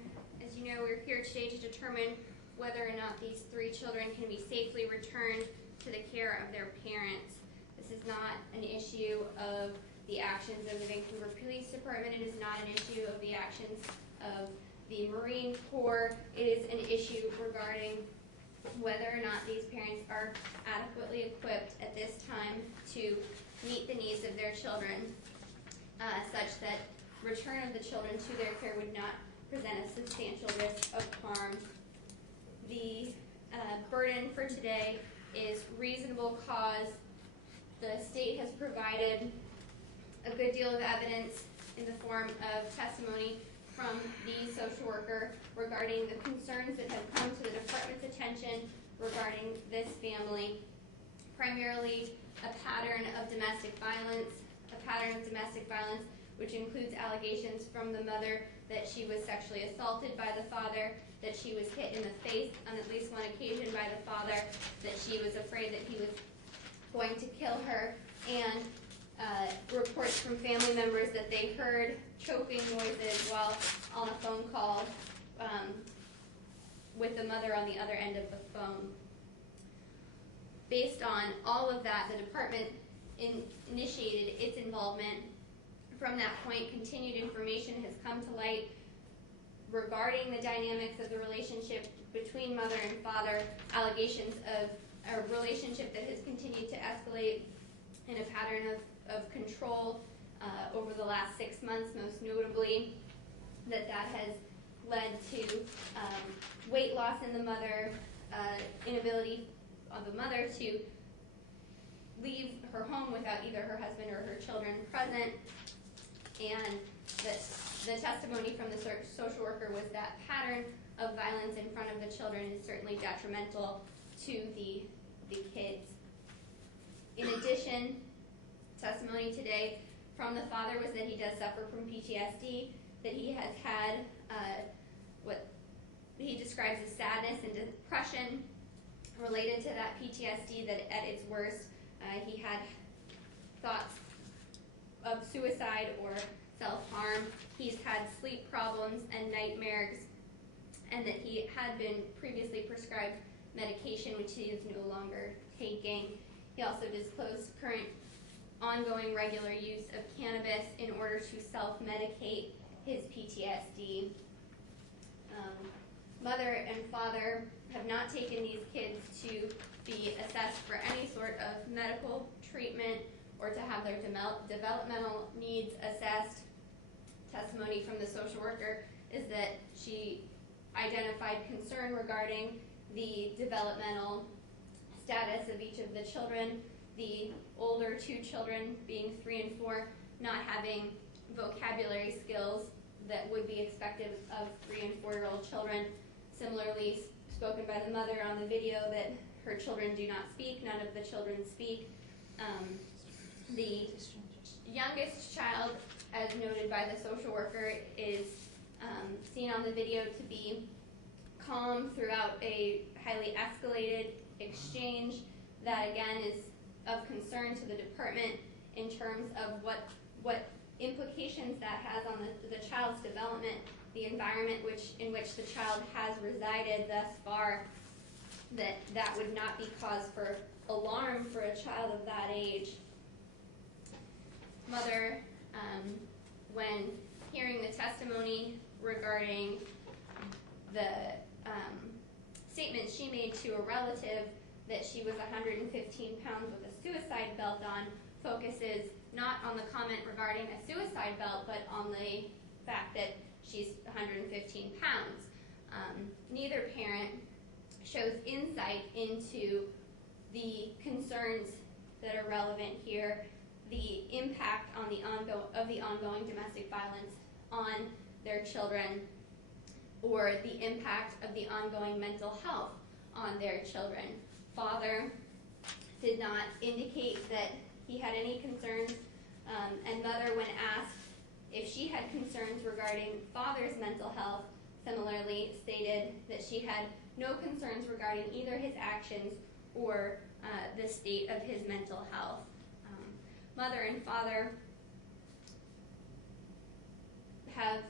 As you know, we're here today to determine whether or not these 3 children can be safely returned to the care of their parents. This is not an issue of the actions of the Vancouver Police Department. It is not an issue of the actions of the Marine Corps. It is an issue regarding whether or not these parents are adequately equipped at this time to meet the needs of their children, such that return of the children to their care would not present a substantial risk of harm. The burden for today is reasonable cause. The state has provided a good deal of evidence in the form of testimony from the social worker regarding the concerns that have come to the department's attention regarding this family. Primarily a pattern of domestic violence, which includes allegations from the mother that she was sexually assaulted by the father, that she was hit in the face on at least one occasion by the father, that she was afraid that he was going to kill her, and reports from family members that they heard choking noises while on a phone call with the mother on the other end of the phone. Based on all of that, the department initiated its involvement. From that point, continued information has come to light regarding the dynamics of the relationship between mother and father, allegations of a relationship that has continued to escalate in a pattern of control over the last 6 months, most notably that has led to weight loss in the mother, inability of the mother to leave her home without either her husband or her children present, and the testimony from the social worker was that pattern of violence in front of the children is certainly detrimental to the kids. In addition, testimony today from the father was that he does suffer from PTSD, that he has had what he describes as sadness and depression related to that PTSD, that at its worst he had thoughts of suicide or self-harm. He's had sleep problems and nightmares, and that he had been previously prescribed medication which he is no longer taking. He also disclosed current ongoing regular use of cannabis in order to self-medicate his PTSD. Mother and father have not taken these kids to be assessed for any sort of medical treatment or to have their developmental needs assessed. Testimony from the social worker is that she identified concern regarding the developmental status of each of the children, the older 2 children being 3 and 4 not having vocabulary skills that would be expected of 3 and 4-year-old children. Similarly spoken by the mother on the video that her children do not speak, none of the children speak. The youngest child, as noted by the social worker, is seen on the video to be calm throughout a highly escalated exchange. That again is of concern to the department in terms of what implications that has on the child's development, the environment in which the child has resided thus far, that would not be cause for alarm for a child of that age. Mother, when hearing the testimony regarding the statement she made to a relative that she was 115 pounds with a suicide belt on, focuses not on the comment regarding a suicide belt, but on the fact that she's 115 pounds. Neither parent shows insight into the concerns that are relevant here, the impact on the ongoing domestic violence on their children, or the impact of the ongoing mental health on their children. Father did not indicate that he had any concerns, and mother, when asked if she had concerns regarding father's mental health, similarly stated that she had no concerns regarding either his actions or the state of his mental health. Mother and father have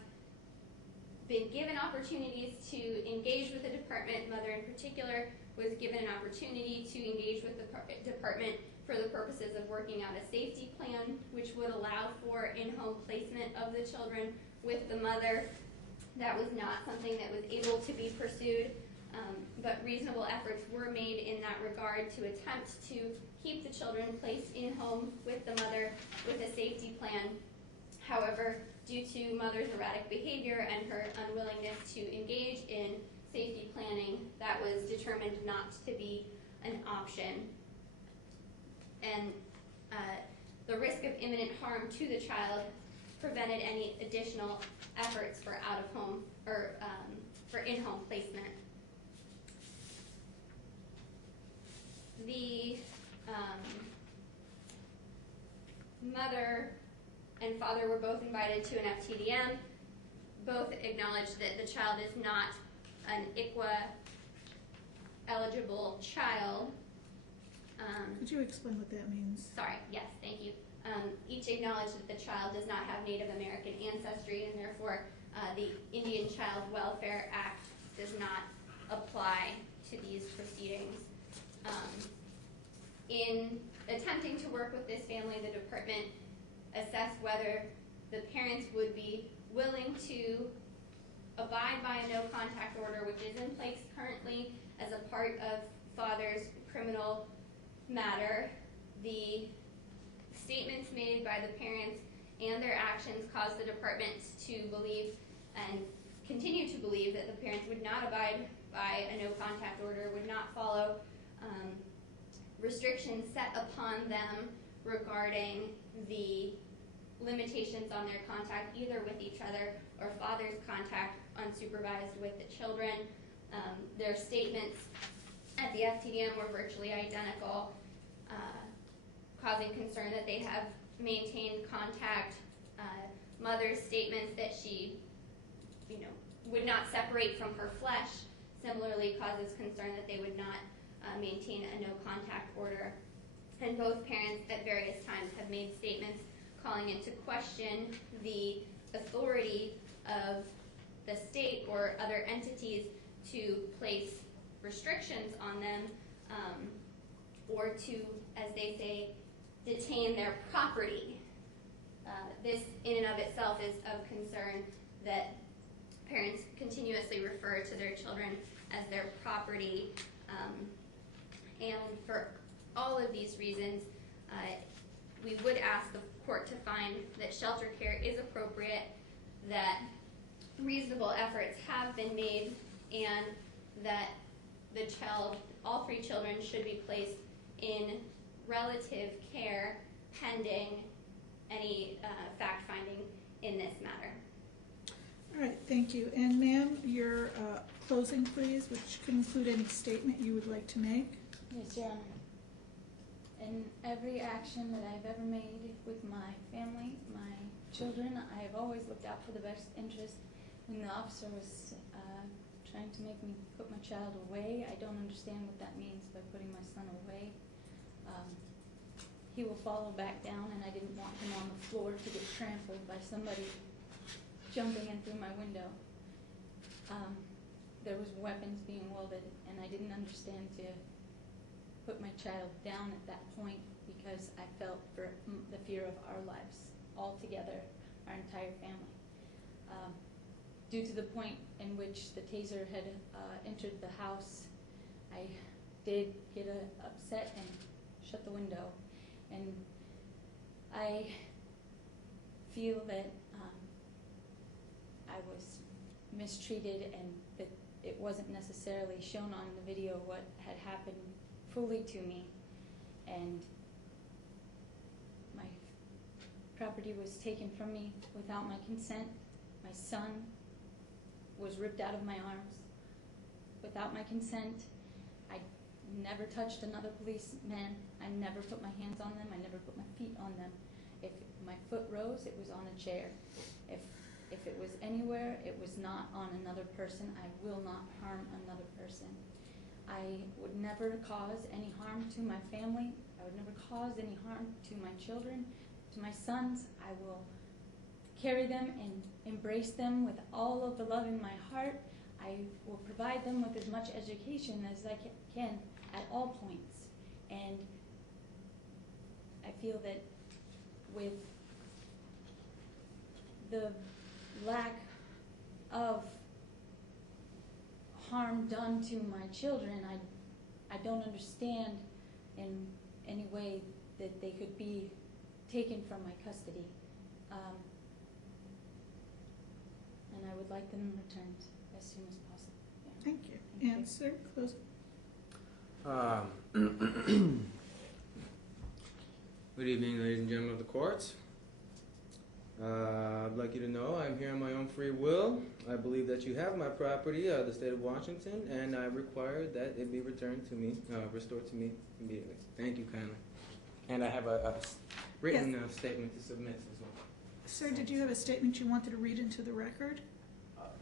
been given opportunities to engage with the department. Mother in particular was given an opportunity to engage with the department for the purposes of working out a safety plan, which would allow for in-home placement of the children with the mother. That was not something that was able to be pursued, but reasonable efforts were made in that regard to attempt to keep the children placed in-home with the mother with a safety plan. However, due to mother's erratic behavior and her unwillingness to engage in safety planning, that was determined not to be an option. And the risk of imminent harm to the child prevented any additional efforts for out-of-home or for in-home placement. The mother and father were both invited to an FTDM. Both acknowledged that the child is not an ICWA eligible child. Could you explain what that means? Sorry, yes, thank you. Each acknowledged that the child does not have Native American ancestry, and therefore the Indian Child Welfare Act does not apply to these proceedings. In attempting to work with this family, the department assessed whether the parents would be willing to abide by a no-contact order, which is in place currently as a part of father's criminal matter. The statements made by the parents and their actions caused the department to believe and continue to believe that the parents would not abide by a no-contact order, would not follow restrictions set upon them regarding the limitations on their contact either with each other or father's contact unsupervised with the children. Their statements at the FTDM were virtually identical, causing concern that they have maintained contact. Mother's statements that she, would not separate from her flesh similarly causes concern that they would not maintain a no-contact order. And both parents at various times have made statements calling into question the authority of the state or other entities to place restrictions on them or to, as they say, detain their property. This in and of itself is of concern that parents continuously refer to their children as their property. And for all of these reasons, we would ask the court to find that shelter care is appropriate, that reasonable efforts have been made, and that the child, all three children, should be placed in relative care pending any fact-finding in this matter. All right, thank you. And ma'am, your closing, please, which could include any statement you would like to make. Yes, Your Honor. In every action that I've ever made with my family, my children, I have always looked out for the best interest. When the officer was trying to make me put my child away, I don't understand what that means by putting my son away. He will follow back down, and I didn't want him on the floor to get trampled by somebody jumping in through my window. There was weapons being wielded, and I didn't understand to put my child down at that point because I felt for the fear of our lives altogether, our entire family. Due to the point in which the taser had entered the house, I did get upset and shut the window, and I feel that I was mistreated and that it wasn't necessarily shown on the video what had happened fully to me, and my property was taken from me without my consent. My son was ripped out of my arms without my consent. I never touched another policeman. I never put my hands on them. I never put my feet on them. If my foot rose, it was on a chair. If it was anywhere, it was not on another person. I will not harm another person. I would never cause any harm to my family. I would never cause any harm to my children, to my sons. I will carry them and embrace them with all of the love in my heart. I will provide them with as much education as I can at all points. And I feel that with the lack of harm done to my children, I don't understand in any way that they could be taken from my custody. And I would like them returned as soon as possible. Yeah. Thank you. Thank And you. sir, close. Good evening, ladies and gentlemen of the court. I'd like you to know I'm here on my own free will. I believe that you have my property, the state of Washington, and I require that it be returned to me, restored to me immediately. Thank you kindly. And I have a written statement to submit as well. Sir, did you have a statement you wanted to read into the record?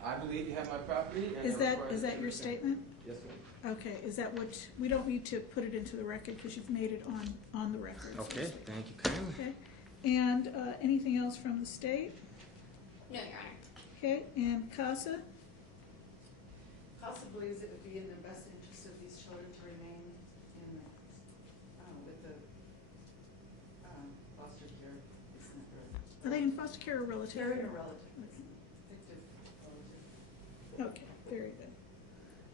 I believe you have my property. And Is I that require is it to that be your returned. statement? Yes, ma'am. Okay, is that what, we don't need to put it into the record because you've made it on the record. so to Okay, speak. thank you kindly. Okay, and anything else from the state? No, Your Honor. Okay, and CASA? CASA believes it would be in the best interest of these children to remain in with the foster care. Isn't it right? Are they in foster care or relative? They're in a relative. Fictive relative. Okay, very good.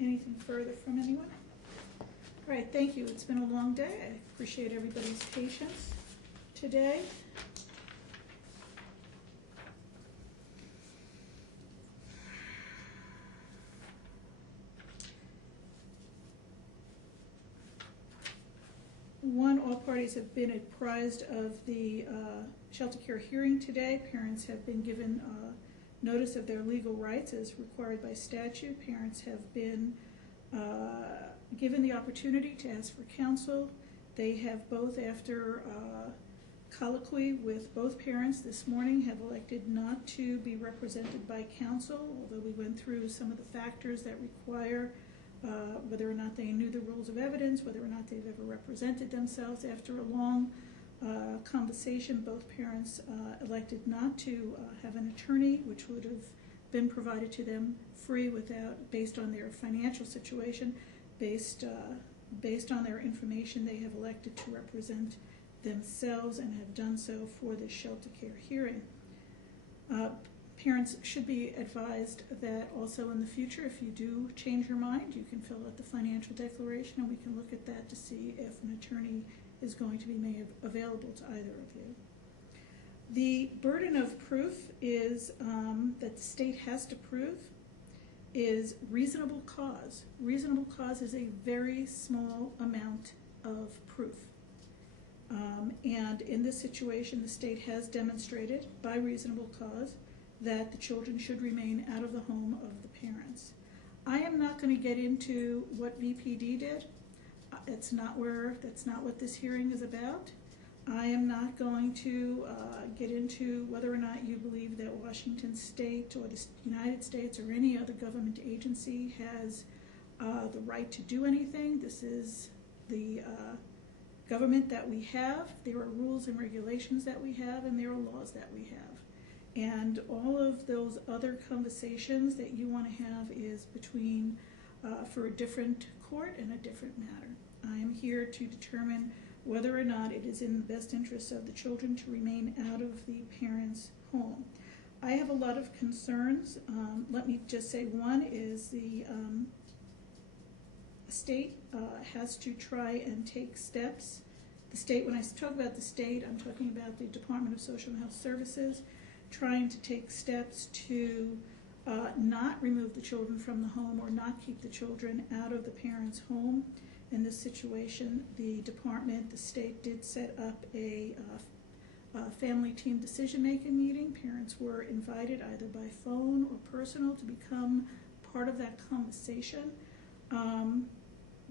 Anything further from anyone? All right, thank you. It's been a long day. I appreciate everybody's patience today. One, all parties have been apprised of the shelter care hearing today. Parents have been given notice of their legal rights as required by statute. Parents have been given the opportunity to ask for counsel. They have both, after colloquy with both parents this morning, have elected not to be represented by counsel, although we went through some of the factors that require whether or not they knew the rules of evidence, whether or not they've ever represented themselves. After a long conversation, both parents elected not to have an attorney, which would have been provided to them free based on their financial situation, based on their information. They have elected to represent themselves and have done so for this shelter care hearing. Parents should be advised that also in the future, if you do change your mind, you can fill out the financial declaration and we can look at that to see if an attorney is going to be made available to either of you. The burden of proof is that the state has to prove is reasonable cause. Reasonable cause is a very small amount of proof. And in this situation, the state has demonstrated by reasonable cause that the children should remain out of the home of the parents. I am not going to get into what BPD did. That's not what this hearing is about. I am not going to get into whether or not you believe that Washington State or the United States or any other government agency has the right to do anything. This is the government that we have. There are rules and regulations that we have, and there are laws that we have. And all of those other conversations that you want to have is between, for a different court and a different matter. I am here to determine whether or not it is in the best interest of the children to remain out of the parents' home. I have a lot of concerns. Let me just say one is the state has to try and take steps. The state, when I talk about the state, I'm talking about the Department of Social and Health Services, trying to take steps to not remove the children from the home or not keep the children out of the parents' home. In this situation, the department, the state did set up a family team decision-making meeting. Parents were invited either by phone or personal to become part of that conversation.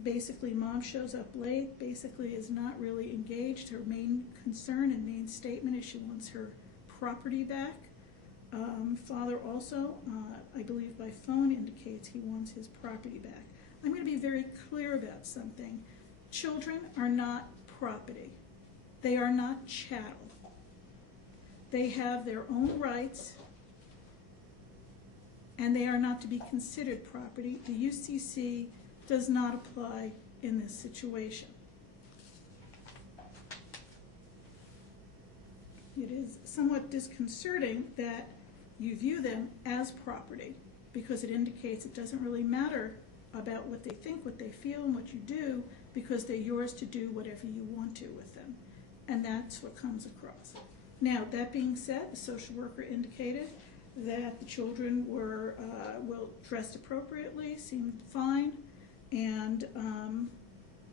Basically, mom shows up late, basically is not really engaged. Her main concern and main statement is she wants her property back. Father also, I believe by phone, indicates he wants his property back. I'm going to be very clear about something. Children are not property. They are not chattel. They have their own rights, and they are not to be considered property. The UCC does not apply in this situation. It is somewhat disconcerting that you view them as property, because it indicates it doesn't really matter about what they think, what they feel, and what you do, because they're yours to do whatever you want to with them. And that's what comes across. Now, that being said, the social worker indicated that the children were well dressed appropriately, seemed fine, and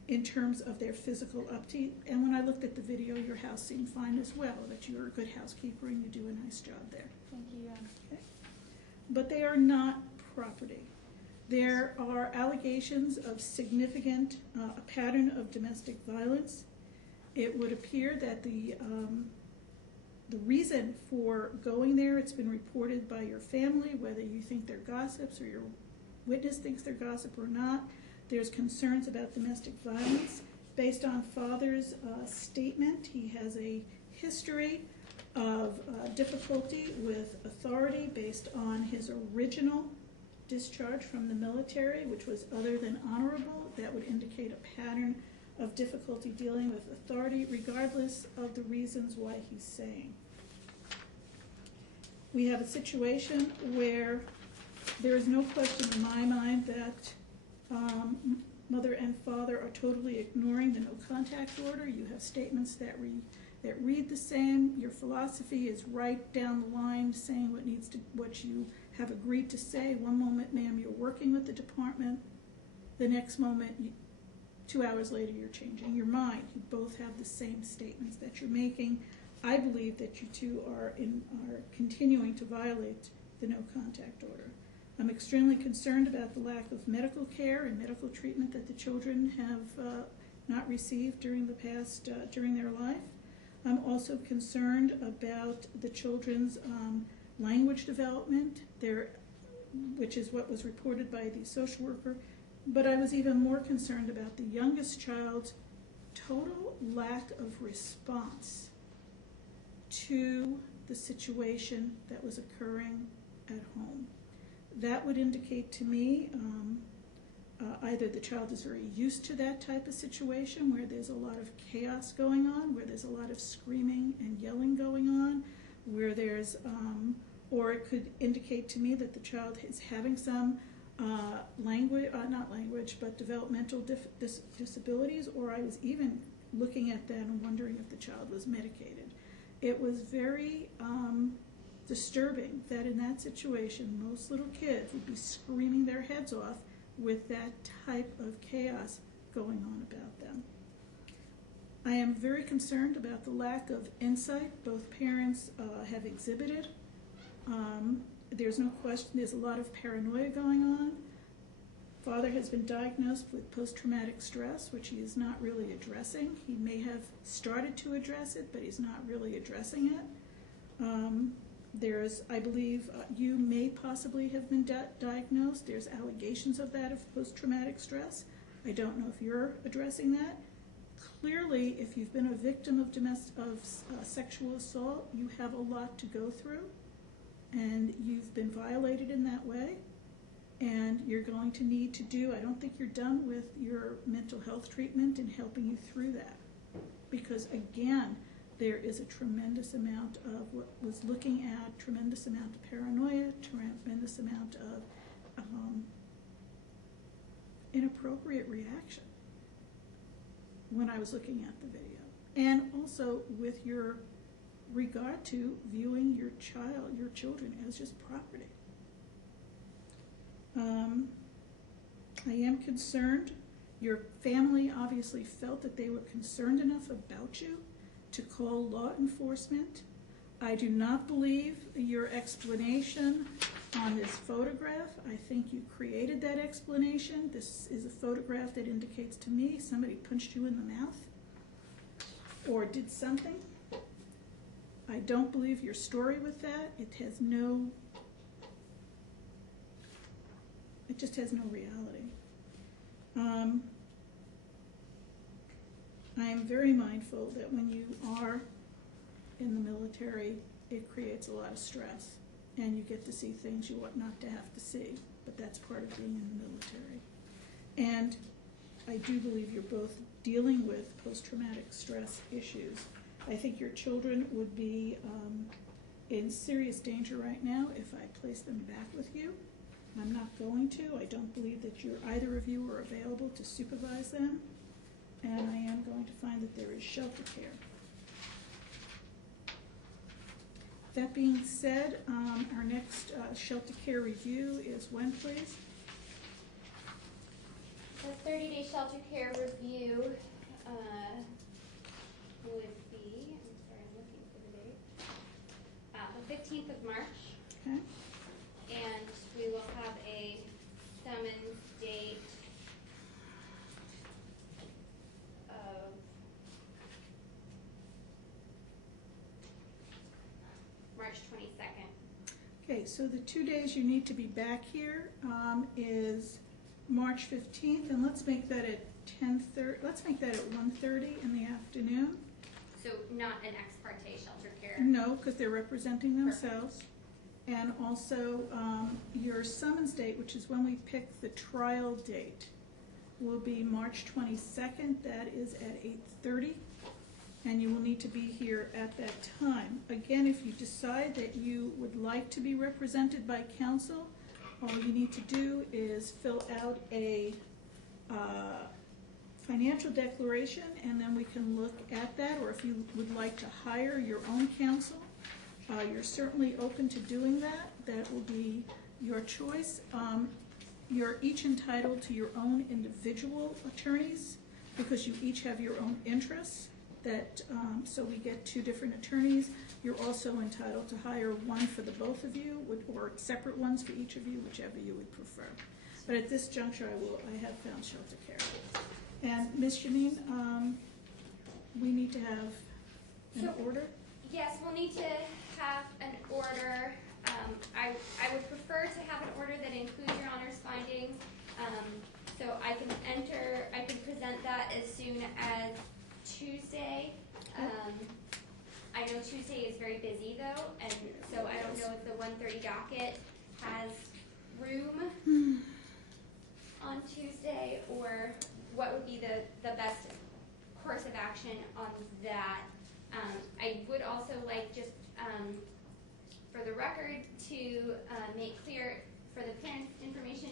in terms of their physical upkeep. And when I looked at the video, your house seemed fine as well, that you're a good housekeeper and you do a nice job there. Thank you. Okay. But they are not property. There are allegations of significant, a pattern of domestic violence. It would appear that the reason for going there, it's been reported by your family, whether you think they're gossips or your witness thinks they're gossip or not. There's concerns about domestic violence. Based on father's statement, he has a history of difficulty with authority based on his original discharge from the military, which was other than honorable. That would indicate a pattern of difficulty dealing with authority, regardless of the reasons why he's saying. We have a situation where there is no question in my mind that mother and father are totally ignoring the no contact order. You have statements that read the same. Your philosophy is right down the line, saying what you have agreed to say. One moment, ma'am, you're working with the department. The next moment, 2 hours later, you're changing your mind. You both have the same statements that you're making. I believe that you two are continuing to violate the no contact order. I'm extremely concerned about the lack of medical care and medical treatment that the children have not received during their life. I'm also concerned about the children's language development, which is what was reported by the social worker. But I was even more concerned about the youngest child's total lack of response to the situation that was occurring at home. That would indicate to me either the child is very used to that type of situation where there's a lot of chaos going on, where there's a lot of screaming and yelling going on, where there's, or it could indicate to me that the child is having some but developmental disabilities, or I was even looking at that and wondering if the child was medicated. It was very disturbing that in that situation, most little kids would be screaming their heads off with that type of chaos going on about them. I am very concerned about the lack of insight both parents have exhibited. There's no question there's a lot of paranoia going on. Father has been diagnosed with post-traumatic stress, which he is not really addressing. He may have started to address it, but he's not really addressing it. There's, I believe, you may possibly have been diagnosed. There's allegations of that, of post-traumatic stress. I don't know if you're addressing that. Clearly, if you've been a victim of sexual assault, you have a lot to go through. and you've been violated in that way, and you're going to need to do, I don't think you're done with your mental health treatment and helping you through that. Because again, there is a tremendous amount of what was looking at, tremendous amount of paranoia, tremendous amount of inappropriate reaction when I was looking at the video. And also with your regard to viewing your children as just property. I am concerned. Your family obviously felt that they were concerned enough about you to call law enforcement. I do not believe your explanation on this photograph. I think you created that explanation. This is a photograph that indicates to me somebody punched you in the mouth or did something. I don't believe your story with that. It just has no reality. I am very mindful that when you are in the military, it creates a lot of stress, and you get to see things you ought not to have to see, but that's part of being in the military. And I do believe you're both dealing with post-traumatic stress issues. I think your children would be in serious danger right now if I place them back with you. I'm not going to. I don't believe that either of you are available to supervise them, and I am going to find that there is shelter care. That being said, our next shelter care review is when, please? The 30-day shelter care review would be, I'm looking for the date, the 15th of March. Okay. And we will have a summons date of March 22nd. Okay, so the 2 days you need to be back here is March 15th, and let's make that at 10:30. Let's make that at 1:30 in the afternoon. So not an ex parte shelter care? No, because they're representing themselves. Perfect. And also your summons date, which is when we pick the trial date, will be March 22nd. That is at 8:30. And you will need to be here at that time. Again, if you decide that you would like to be represented by counsel, all you need to do is fill out a financial declaration, and then we can look at that. Or if you would like to hire your own counsel, you're certainly open to doing that. That will be your choice. You're each entitled to your own individual attorneys because you each have your own interests. So we get 2 different attorneys. You're also entitled to hire one for the both of you, or separate ones for each of you, whichever you would prefer. But at this juncture, I have found shelter care. And Ms. Janine, we need to have an order? Yes, we'll need to have an order. I would prefer to have an order that includes your Honor's findings. So I can present that as soon as Tuesday. I know Tuesday is very busy though, and so I don't know if the 1:30 docket has room on Tuesday, or what would be the best course of action on that. I would also like just for the record to make clear for the parents' information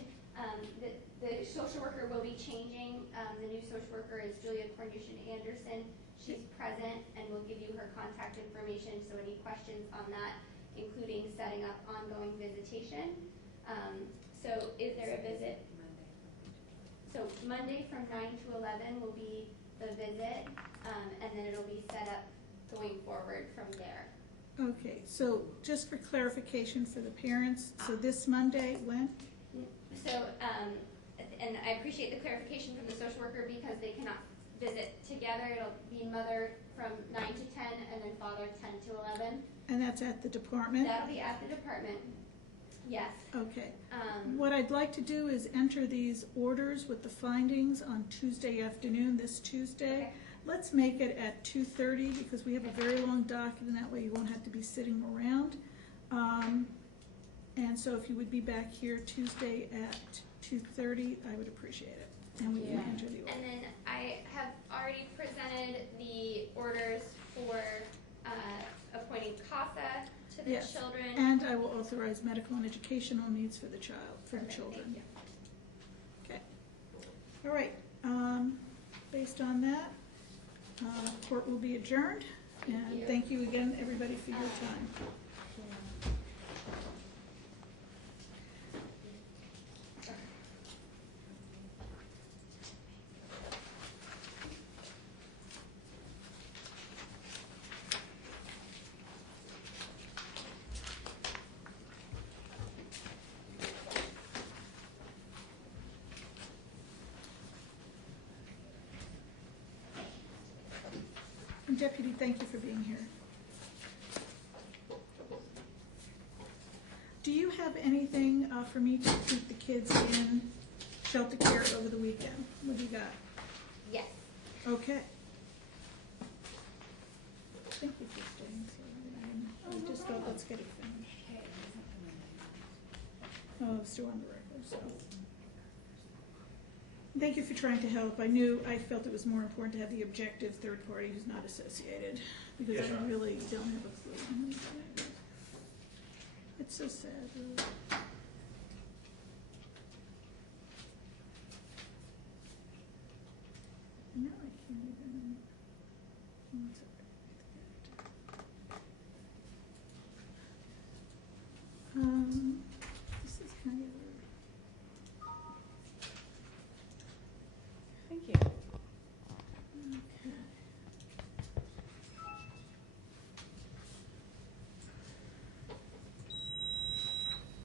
that the social worker will be changing. The new social worker is Julia Cornushin Anderson. She's present and will give you her contact information, so any questions on that, including setting up ongoing visitation. So is there a visit? So Monday from 9 to 11 will be the visit, and then it'll be set up going forward from there. Okay, so just for clarification for the parents, so this Monday, when? So, and I appreciate the clarification from the social worker because they cannot visit together. It'll be mother from 9 to 10 and then father 10 to 11. And that's at the department? That'll be at the department, yes. Okay. What I'd like to do is enter these orders with the findings on Tuesday afternoon, this Tuesday. Okay. Let's make it at 2:30 because we have a very long docket, and that way you won't have to be sitting around. And so if you would be back here Tuesday at 2:30, I would appreciate it. And we can Yeah. enter the order. And then I have already presented the orders for appointing CASA to the Yes. children. And I will authorize medical and educational needs for the child, for the Perfect, children. thank you. Okay. All right. Based on that, court will be adjourned. And thank you again, everybody, for your time. And Deputy, thank you for being here. Do you have anything for me to keep the kids in shelter care over the weekend? What do you got? Yes. Okay. Thank you for staying so I just thought, let's get it finished. Oh, it's still on the record, so. Thank you for trying to help. I felt it was more important to have the objective third party who's not associated, because Yes, I ma'am. really don't have a clue. It's so sad, really. No, I can't even. One second.